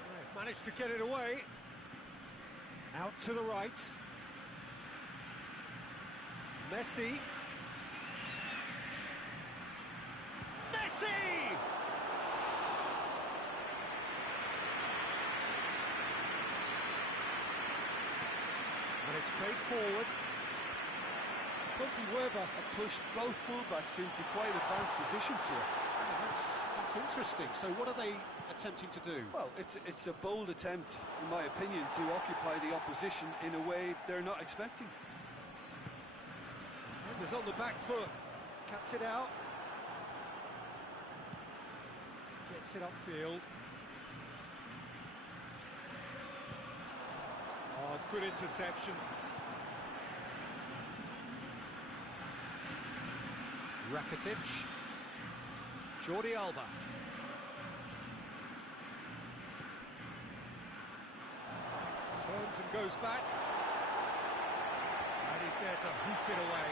They've managed to get it away. Out to the right. Messi. Messi! And it's played forward. Weber have pushed both fullbacks into quite advanced positions here. Oh, that's interesting. So what are they attempting to do? Well, it's a bold attempt, in my opinion, to occupy the opposition in a way they're not expecting. Defender's on the back foot. Cuts it out. Gets it upfield. Oh, good interception. Rakitic. Jordi Alba. Turns and goes back. And he's there to hoof it away.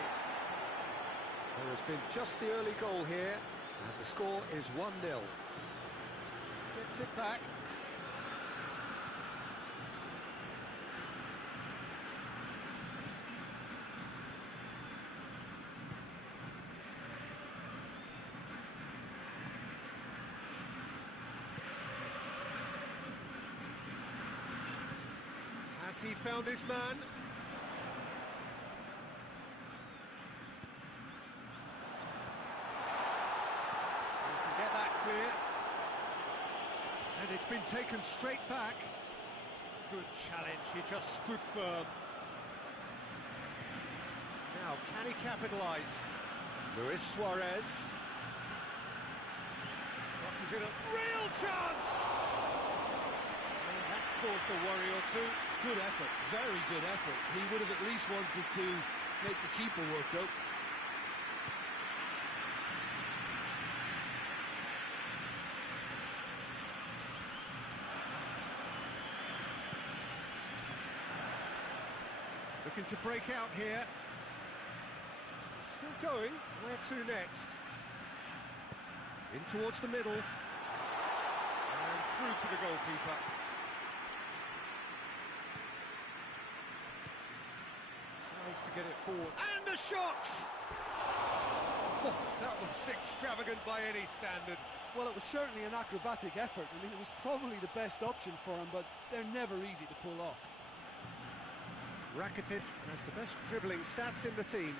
There has been just the early goal here, and the score is 1-0. Gets it back. Has he found his man? He can get that clear. And it's been taken straight back. Good challenge, he just stood firm. Now, can he capitalise? Luis Suarez. Crosses in a real chance! And that's caused a worry or two. Good effort, very good effort. He would have at least wanted to make the keeper work, though. Looking to break out here. Still going. Where to next? In towards the middle. And through to the goalkeeper. Tries to get it forward. And the shot! Oh, that was extravagant by any standard. Well, it was certainly an acrobatic effort. I mean, it was probably the best option for him, but they're never easy to pull off. Rakitic has the best dribbling stats in the team.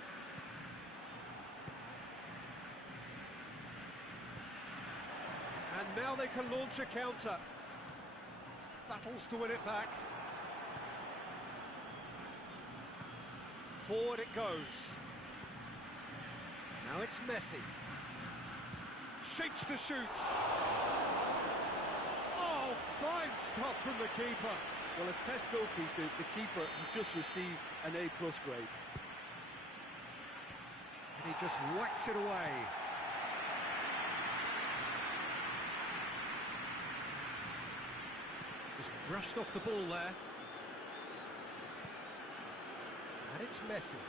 And now they can launch a counter. Battles to win it back. Forward it goes. Now it's Messi. Shapes to shoot. Oh, fine stop from the keeper. Well, as test goal, Peter, the keeper has just received an A+ grade. And he just whacks it away. Just brushed off the ball there. And it's Messi.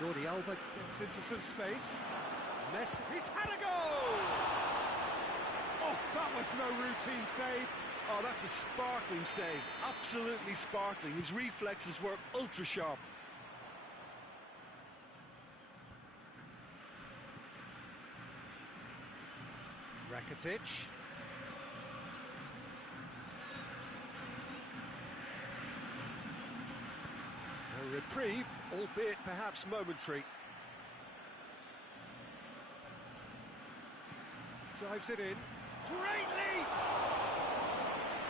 Jordi Alba gets into some space. Messi, he's had a goal! Oh, that was no routine save. Oh, that's a sparkling save. Absolutely sparkling. His reflexes were ultra sharp. Rakitic. A reprieve, albeit perhaps momentary. Drives it in. Great leap!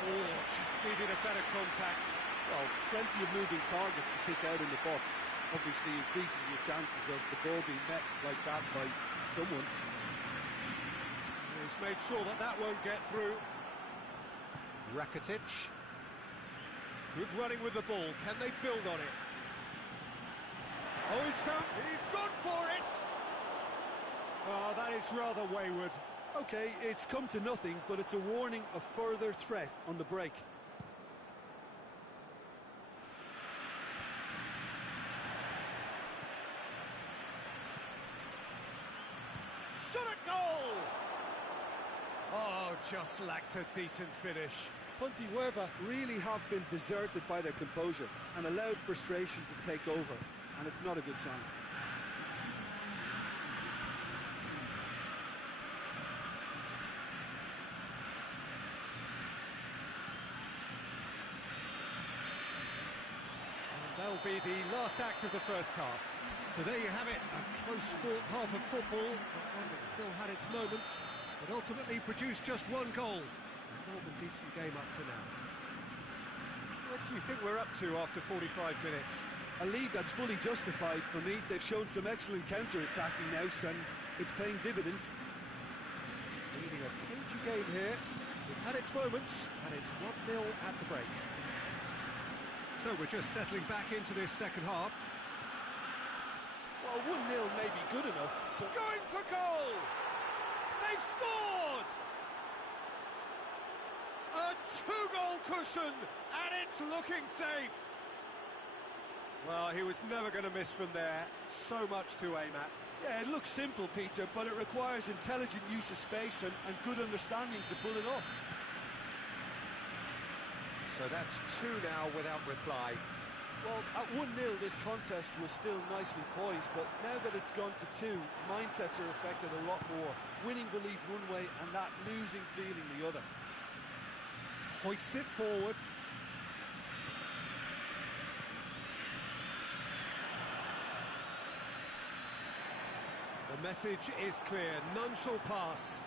Oh, just needed a better contact. Well, plenty of moving targets to pick out in the box. Obviously increases your chances of the ball being met like that by someone. He's made sure that that won't get through. Rakitic. Good running with the ball. Can they build on it? Oh, he's gone for it! Oh, that is rather wayward. Okay, it's come to nothing, but it's a warning of further threat on the break. Shot at goal! Oh, just lacked a decent finish. Pontevedra really have been deserted by their composure and allowed frustration to take over, and it's not a good sign. That'll be the last act of the first half. So there you have it, a close-fought half of football, one that still had its moments, but ultimately produced just one goal. A more than decent game up to now. What do you think we're up to after 45 minutes? A lead that's fully justified for me. They've shown some excellent counter-attacking now, and it's paying dividends. Leading a cagey game here. It's had its moments, and it's 1-0 at the break. So we're just settling back into this second half. Well, 1-0 may be good enough, so... Going for goal! They've scored! A 2-goal cushion, and it's looking safe! Well, he was never going to miss from there. So much to aim at. Yeah, it looks simple, Peter, but it requires intelligent use of space and good understanding to pull it off. So that's 2 now without reply. Well, at 1-0 this contest was still nicely poised, but now that it's gone to 2, mindsets are affected a lot more. Winning belief one way and that losing feeling the other. Hoists it forward. The message is clear, none shall pass.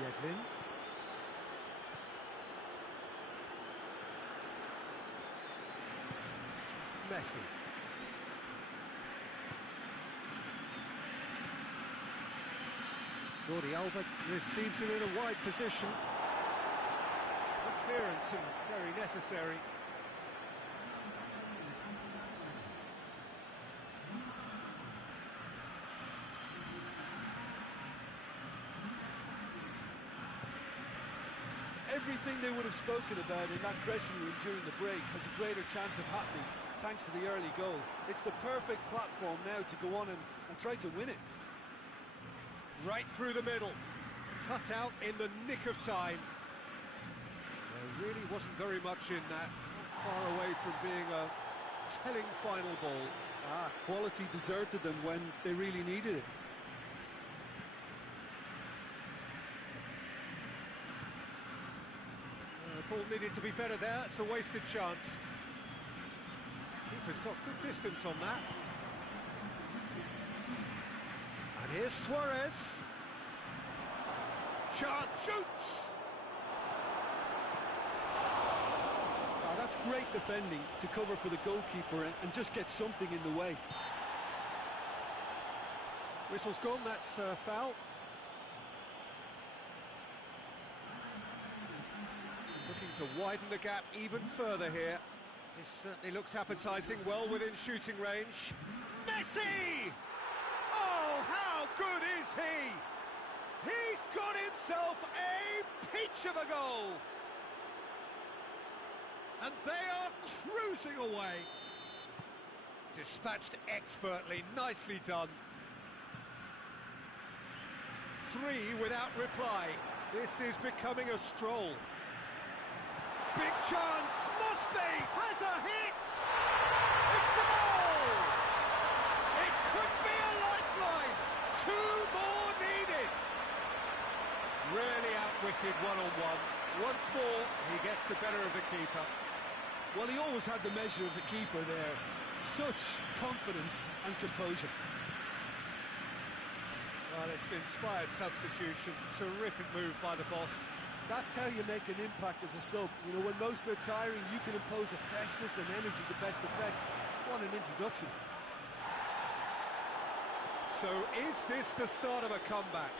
Yedlin. Messi. Jordi Alba receives it in a wide position. Good clearance and very necessary. Everything they would have spoken about in that dressing room during the break has a greater chance of happening thanks to the early goal. It's the perfect platform now to go on and try to win it. Right through the middle, cut out in the nick of time. There really wasn't very much in that, not far away from being a telling final ball. Quality deserted them when they really needed it. The ball needed to be better there, it's a wasted chance. Keeper's got good distance on that. And here's Suarez. Chance, shoots! That's great defending to cover for the goalkeeper and just get something in the way. Whistle's gone, that's foul. Looking to widen the gap even further here. This certainly looks appetising, well within shooting range. Messi! Oh, how good is he? He's got himself a peach of a goal! And they are cruising away. Dispatched expertly, nicely done. 3 without reply. This is becoming a stroll. Big chance, must be, has a hit! It's a goal! It could be a lifeline! 2 more needed! Really outwitted one-on-one. Once more, he gets the better of the keeper. Well, he always had the measure of the keeper there. Such confidence and composure. Well, it's an inspired substitution. Terrific move by the boss. That's how you make an impact as a sub. You know, when most are tiring, you can impose a freshness and energy to best effect. What an introduction. So is this the start of a comeback?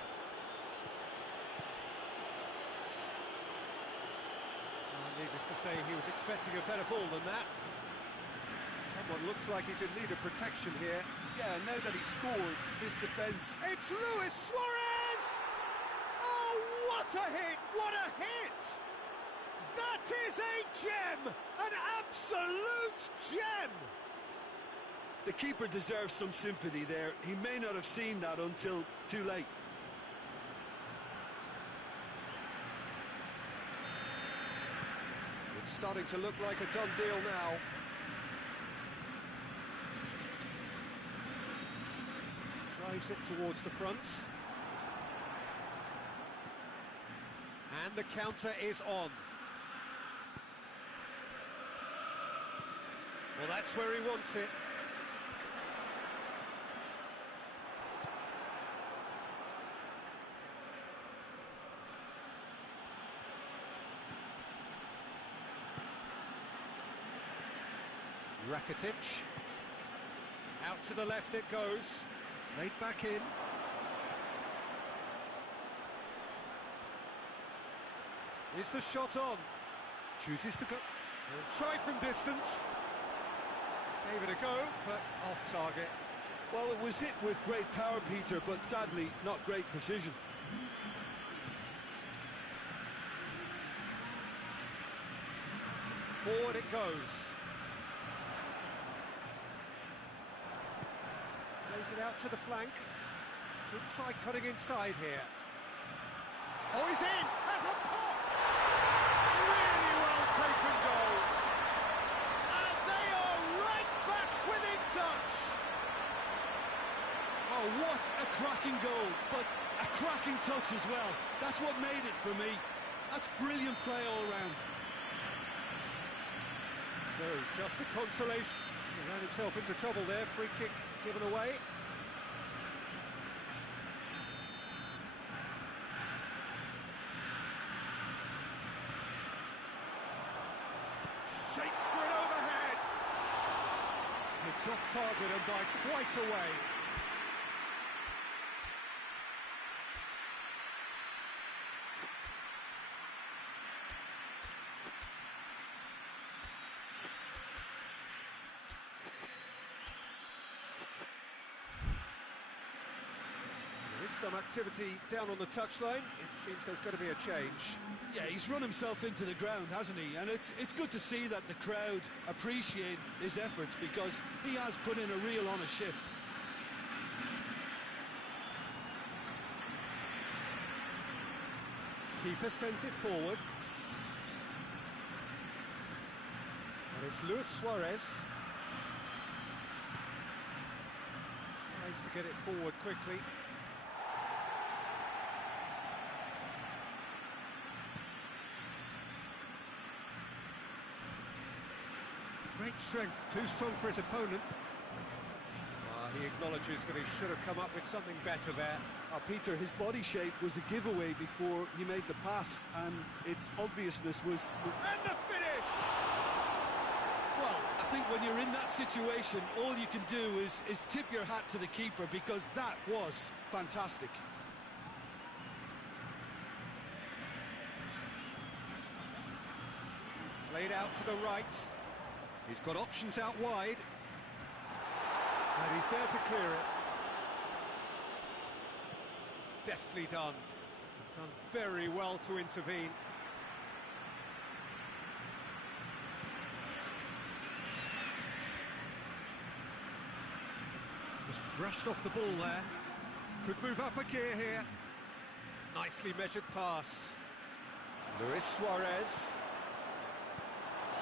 Needless to say, he was expecting a better ball than that. Someone looks like he's in need of protection here. Yeah, now that he's scored, this defence... It's Luis Suarez! Oh, what a hit! What a hit! That is a gem! An absolute gem! The keeper deserves some sympathy there. He may not have seen that until too late. It's starting to look like a done deal now. Drives it towards the front. And the counter is on. Well, that's where he wants it. Rakitic. Out to the left it goes. Played back in. Is the shot on? Chooses to go. He'll try from distance. Gave it a go, but off target. Well, it was hit with great power, Peter, but sadly, not great precision. Forward it goes. Plays it out to the flank. Could try cutting inside here. Oh, he's in! Has a pop! Really well taken goal. And they are right back within touch. Oh, what a cracking goal, but a cracking touch as well. That's what made it for me. That's brilliant play all round. So, just the consolation. He ran himself into trouble there. Free kick given away. Shaped for an overhead. It's off target and by quite a way. There is some activity down on the touchline. It seems there's going to be a change. Yeah, he's run himself into the ground, hasn't he? And it's good to see that the crowd appreciate his efforts because he has put in a real honest shift. Keeper sends it forward. And it's Luis Suarez. Tries to get it forward quickly. Great strength, too strong for his opponent. He acknowledges that he should have come up with something better there. Peter, his body shape was a giveaway before he made the pass, and its obviousness was... And the finish! Well, I think when you're in that situation, all you can do is tip your hat to the keeper, because that was fantastic. Played out to the right. He's got options out wide. And he's there to clear it. Deftly done. Done very well to intervene. Just brushed off the ball there. Could move up a gear here. Nicely measured pass. Luis Suarez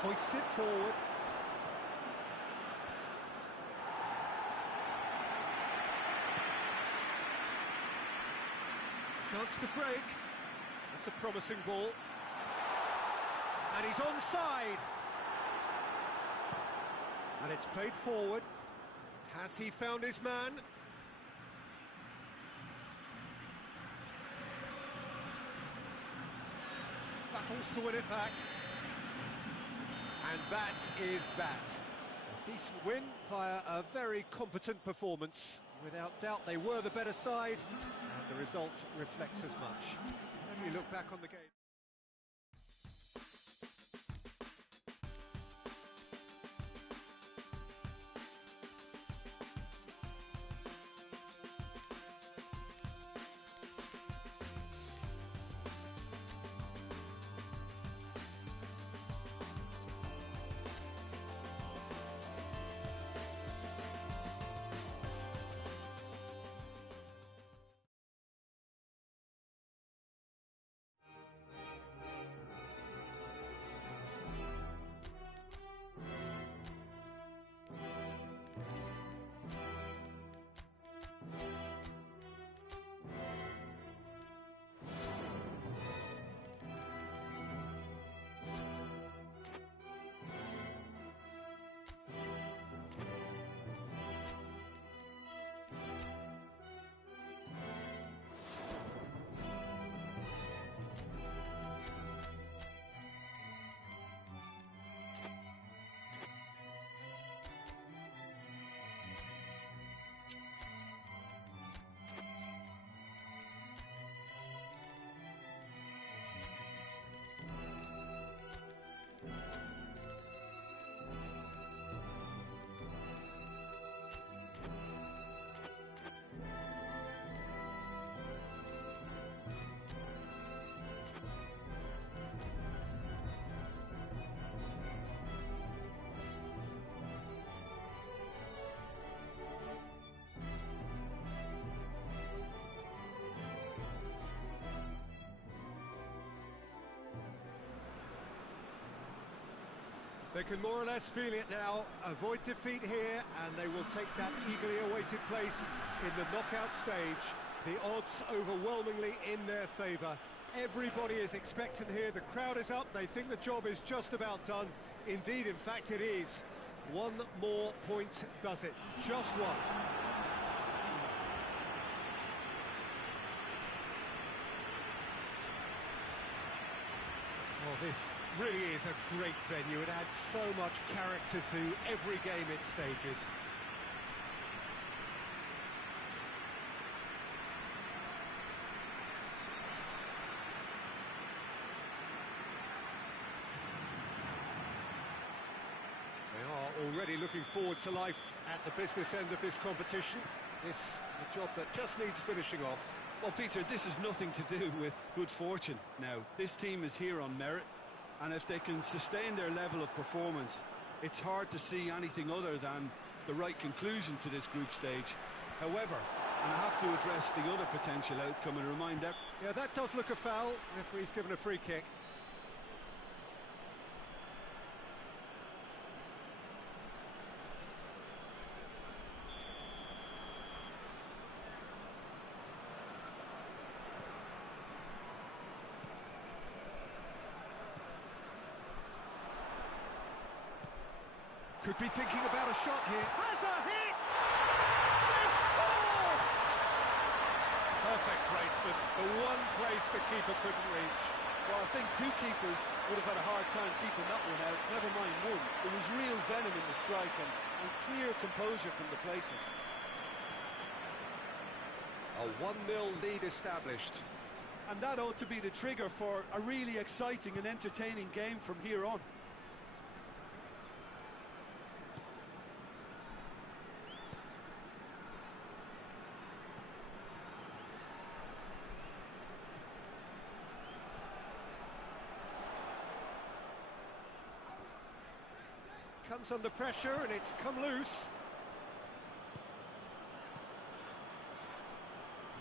hoists it forward. Chance to break. That's a promising ball. And he's onside. And it's played forward. Has he found his man? Battles to win it back. And that is that. A decent win via a very competent performance. Without doubt, they were the better side, and the result reflects as much. Let me look back on the game. They can more or less feel it now, avoid defeat here, and they will take that eagerly awaited place in the knockout stage. The odds overwhelmingly in their favour. Everybody is expectant here, the crowd is up, they think the job is just about done. Indeed, in fact it is. One more point does it, just one. Well, this really is a great venue. It adds so much character to every game it stages. They are already looking forward to life at the business end of this competition. This a job that just needs finishing off. Well, Peter, this is nothing to do with good fortune now. This team is here on merit, and if they can sustain their level of performance, it's hard to see anything other than the right conclusion to this group stage. However, and I have to address the other potential outcome and remind that... Yeah, that does look a foul. Referee's given a free kick. Could be thinking about a shot here. Has a hit! They score! Perfect placement. The one place the keeper couldn't reach. Well, I think two keepers would have had a hard time keeping that one out, never mind one. There was real venom in the strike and clear composure from the placement. A 1-0 lead established. And that ought to be the trigger for a really exciting and entertaining game from here on. Comes under pressure and it's come loose.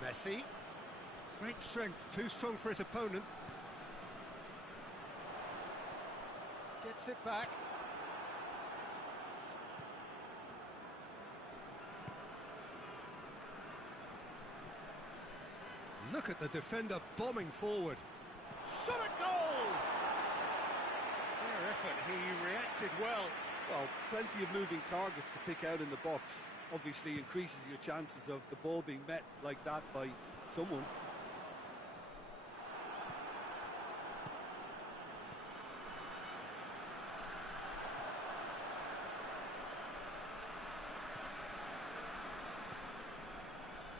Messi. Great strength, too strong for his opponent. Gets it back. Look at the defender bombing forward. Shot at goal! Fair effort, he reacted well. Well, plenty of moving targets to pick out in the box. Obviously increases your chances of the ball being met like that by someone.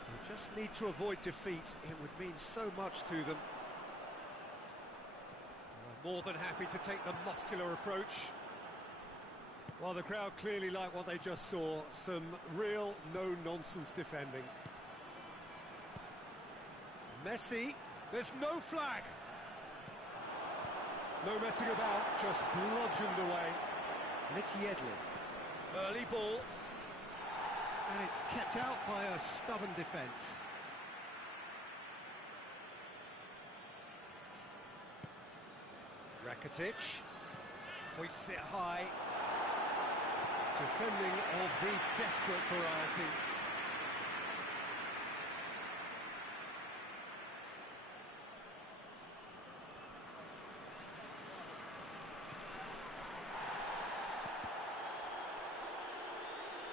They just need to avoid defeat. It would mean so much to them. They're more than happy to take the muscular approach. Well, the crowd clearly like what they just saw. Some real no-nonsense defending. Messi, there's no flag. No messing about, just bludgeoned away. And it's Yedlin. Early ball. And it's kept out by a stubborn defence. Rakitic hoists it high. Defending of the desperate variety.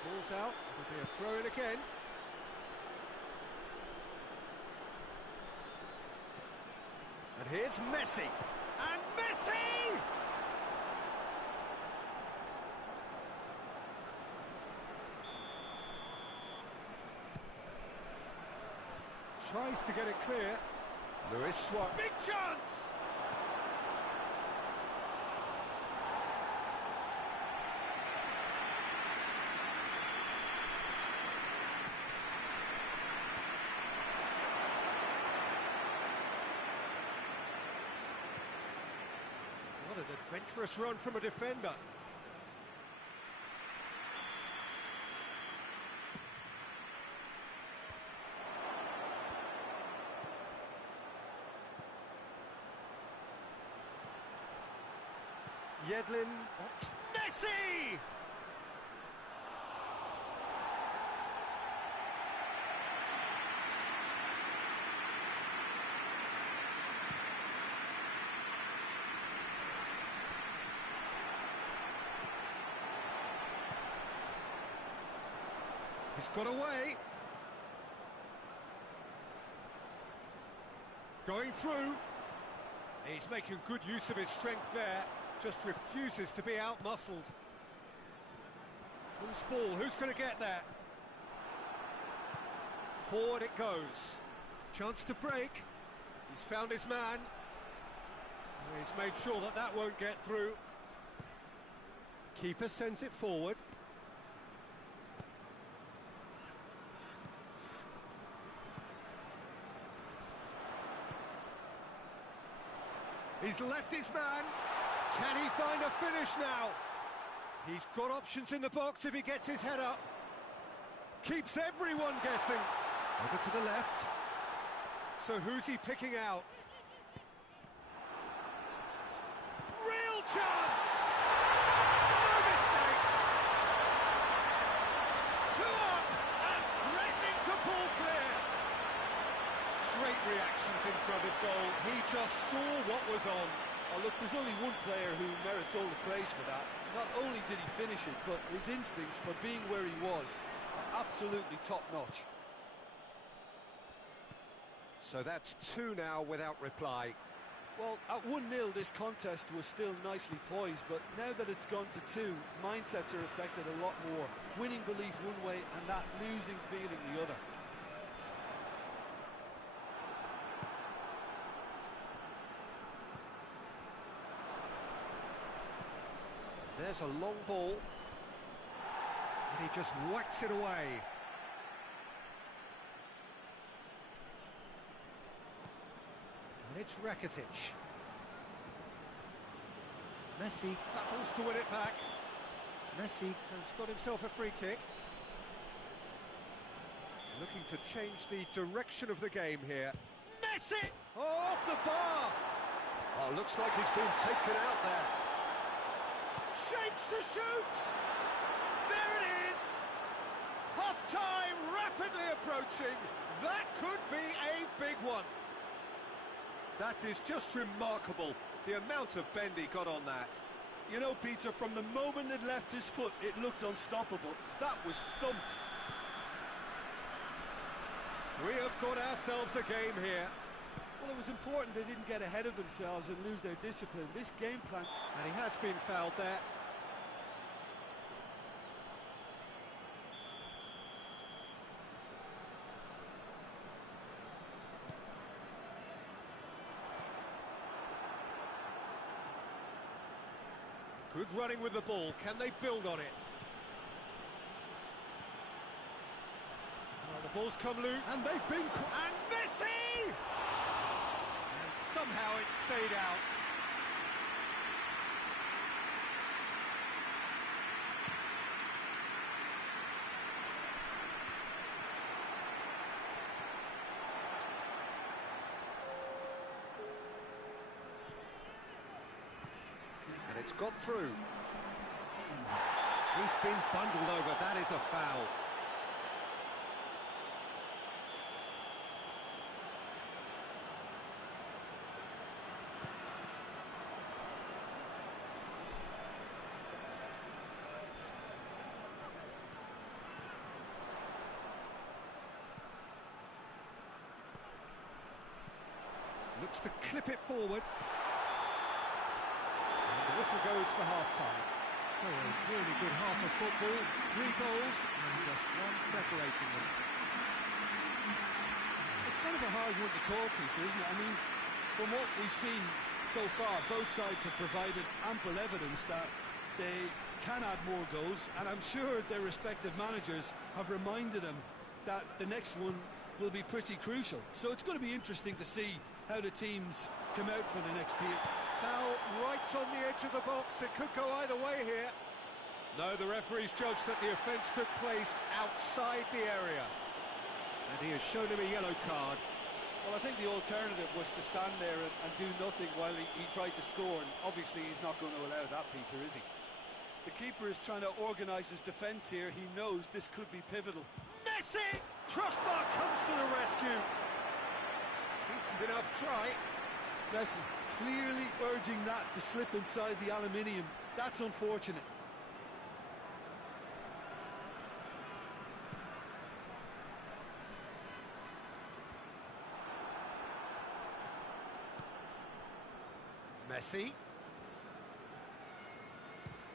Ball's out, it'll be a throw-in again. And here's Messi. And Messi! Tries to get it clear. Luis Suarez. Big chance! What an adventurous run from a defender. Yedlin, Messi! He's got away. Going through. He's making good use of his strength there. Just refuses to be out-muscled. Loose ball, who's going to get that? Forward it goes. Chance to break. He's found his man. He's made sure that that won't get through. Keeper sends it forward. He's left his man. Can he find a finish now? He's got options in the box if he gets his head up. Keeps everyone guessing. Over to the left. So who's he picking out? Real chance! No mistake! 2 up and threatening to pull clear. Great reactions in front of goal. He just saw what was on. Oh, look, there's only one player who merits all the praise for that. Not only did he finish it, but his instincts for being where he was are absolutely top-notch. So that's 2 now without reply. Well, at 1-0 this contest was still nicely poised, but now that it's gone to 2, mindsets are affected a lot more. Winning belief one way and that losing feeling the other. There's a long ball, and he just whacks it away. And it's Rakitic. Messi battles to win it back. Messi has got himself a free kick. Looking to change the direction of the game here. Messi! Oh, off the bar! Oh, looks like he's been taken out there. Shapes to shoot! There it is! Half-time rapidly approaching. That could be a big one. That is just remarkable, the amount of bend he got on that. You know, Peter, from the moment it left his foot, it looked unstoppable. That was thumped. We have got ourselves a game here. Well, it was important they didn't get ahead of themselves and lose their discipline. This game plan... And he has been fouled there. Good running with the ball. Can they build on it? Well, the ball's come loose, and they've been... And Messi! And somehow it stayed out. And it's got through. He's been bundled over. That is a foul. Looks to clip it forward. The whistle goes for half-time. So a really good half of football, 3 goals and just one separating them. It's kind of a hard one to call, Peter, isn't it? I mean, from what we've seen so far, both sides have provided ample evidence that they can add more goals, and I'm sure their respective managers have reminded them that the next one will be pretty crucial. So it's going to be interesting to see how the teams come out for the next period. Foul right on the edge of the box. It could go either way here. No, the referee's judged that the offence took place outside the area. And he has shown him a yellow card. Well, I think the alternative was to stand there and do nothing while he tried to score, and obviously he's not going to allow that, Peter, is he? The keeper is trying to organise his defence here. He knows this could be pivotal. Messi! Crossbar comes to the rescue. Decent enough try. Messi clearly urging that to slip inside the aluminium. That's unfortunate. Messi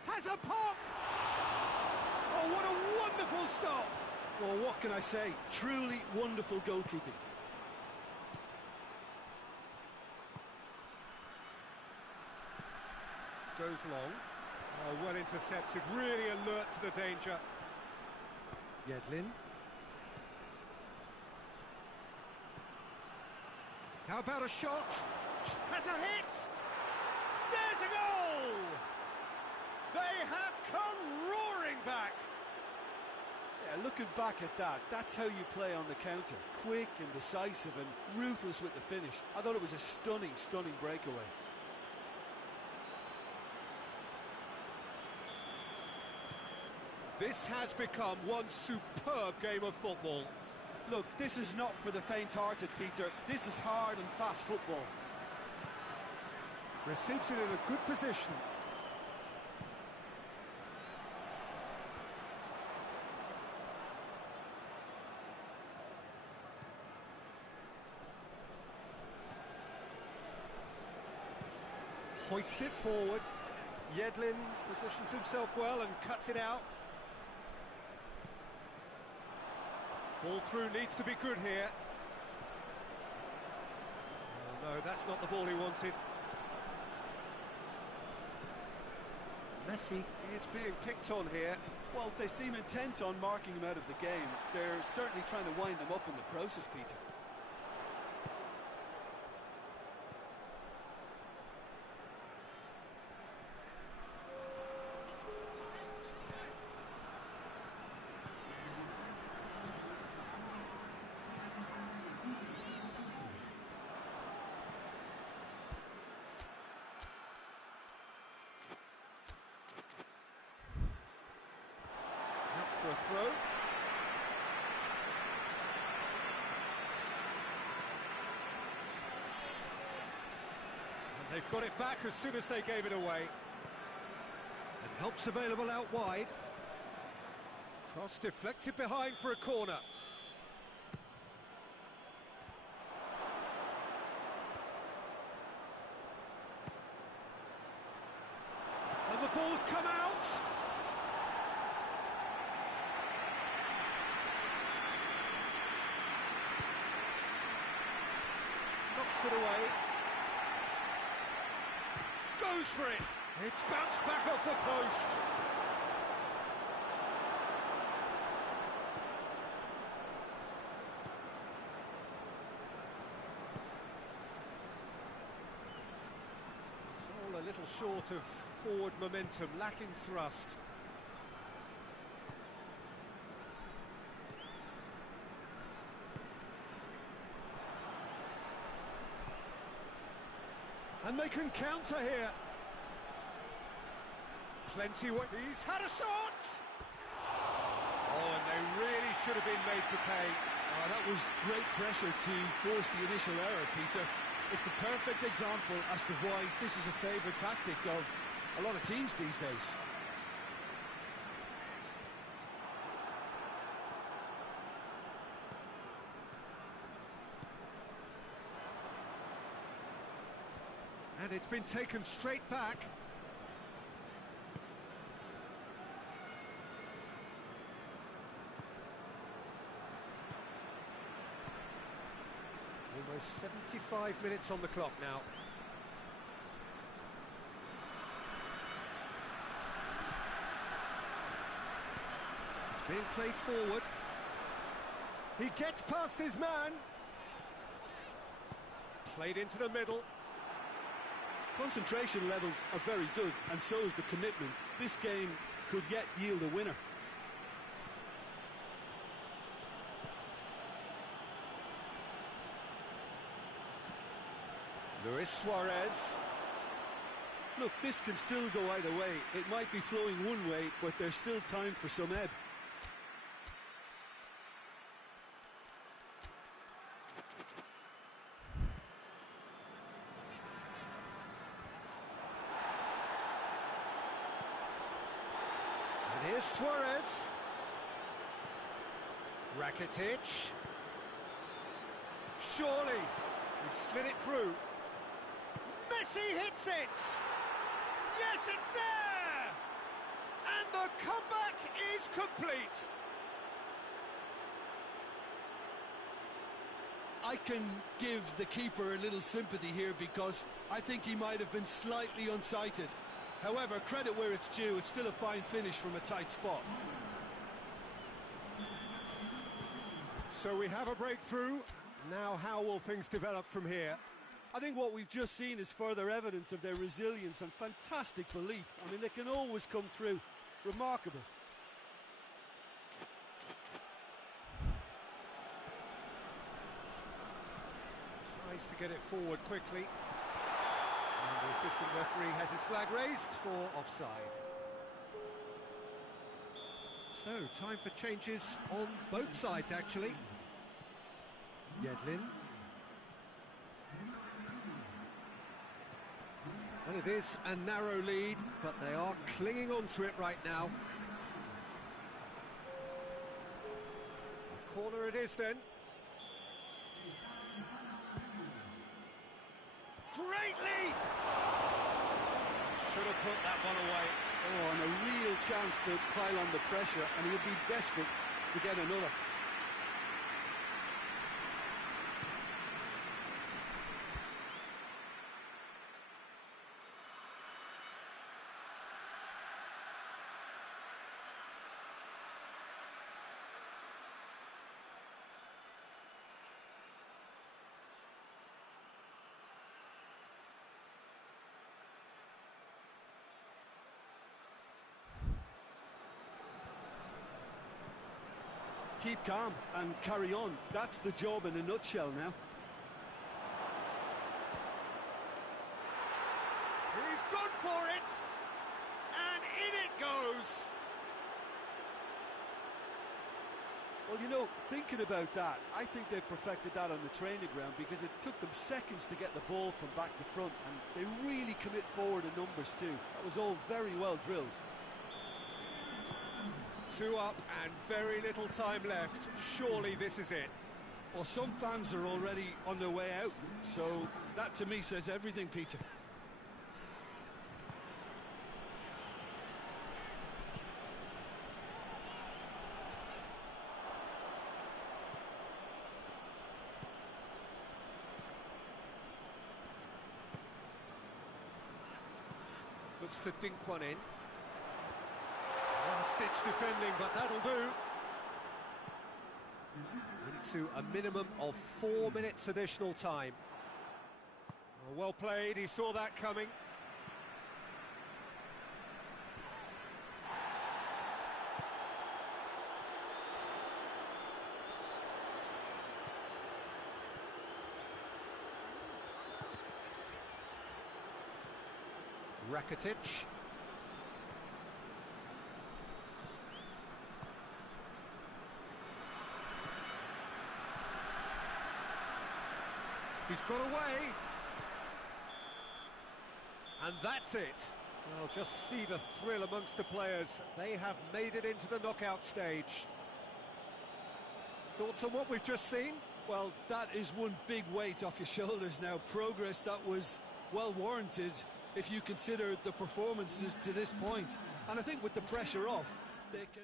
has a pop! Oh, what a wonderful stop! Well, what can I say? Truly wonderful goalkeeping. Goes long. Oh, well intercepted, really alert to the danger. Yedlin. How about a shot? Has a hit! There's a goal! They have come roaring back! Yeah, looking back at that, that's how you play on the counter. Quick and decisive and ruthless with the finish. I thought it was a stunning, stunning breakaway. This has become one superb game of football. Look, this is not for the faint-hearted, Peter. This is hard and fast football. Receives it in a good position. hoists it forward. Yedlin positions himself well and cuts it out. Ball through needs to be good here. Oh no, that's not the ball he wanted. Messi is being picked on here. Well, they seem intent on marking him out of the game. They're certainly trying to wind him up in the process, Peter. For a throw. And they've got it back as soon as they gave it away. And help's available out wide. Cross deflected behind for a corner. And the ball's come out. Knocks it away. Goes for it. It's bounced back off the post. It's all a little short of forward momentum, lacking thrust. And they can counter here. Plenty what he's had a shot! Oh, and they really should have been made to pay. Oh, that was great pressure to force the initial error, Peter. It's the perfect example as to why this is a favourite tactic of a lot of teams these days. And it's been taken straight back. Almost 75 minutes on the clock now. It's being played forward. He gets past his man. Played into the middle. Concentration levels are very good, and so is the commitment. This game could yet yield a winner. Luis Suarez. Look, this can still go either way. It might be flowing one way, but there's still time for some ebb. And here's Suarez. Rakitic. Surely. He slid it through. Messi hits it! Yes, it's there! And the comeback is complete! I can give the keeper a little sympathy here because I think he might have been slightly unsighted. However, credit where it's due, it's still a fine finish from a tight spot. So we have a breakthrough. Now how will things develop from here? I think what we've just seen is further evidence of their resilience and fantastic belief. I mean, they can always come through. Remarkable. Tries to get it forward quickly. And the assistant referee has his flag raised for offside. So, time for changes on both sides, actually. Yedlin. And it is a narrow lead, but they are clinging on to it right now. A corner it is then. Great leap! to put that one away. Oh, and a real chance to pile on the pressure, and he'll be desperate to get another. Keep calm and carry on. That's the job in a nutshell now. He's gone for it! And in it goes! Well, you know, thinking about that, I think they perfected that on the training ground because it took them seconds to get the ball from back to front, and they really commit forward in numbers too. That was all very well drilled. 2 up and very little time left. Surely this is it. Well, some fans are already on their way out, so that to me says everything, Peter. Looks to dink one in. Last-ditch defending, but that'll do. Into a minimum of 4 minutes additional time. Well played, he saw that coming. Rakitic. He's got away. And that's it. Well, just see the thrill amongst the players. They have made it into the knockout stage. Thoughts on what we've just seen? Well, that is one big weight off your shoulders now. Progress that was well warranted if you consider the performances to this point. And I think with the pressure off, they can...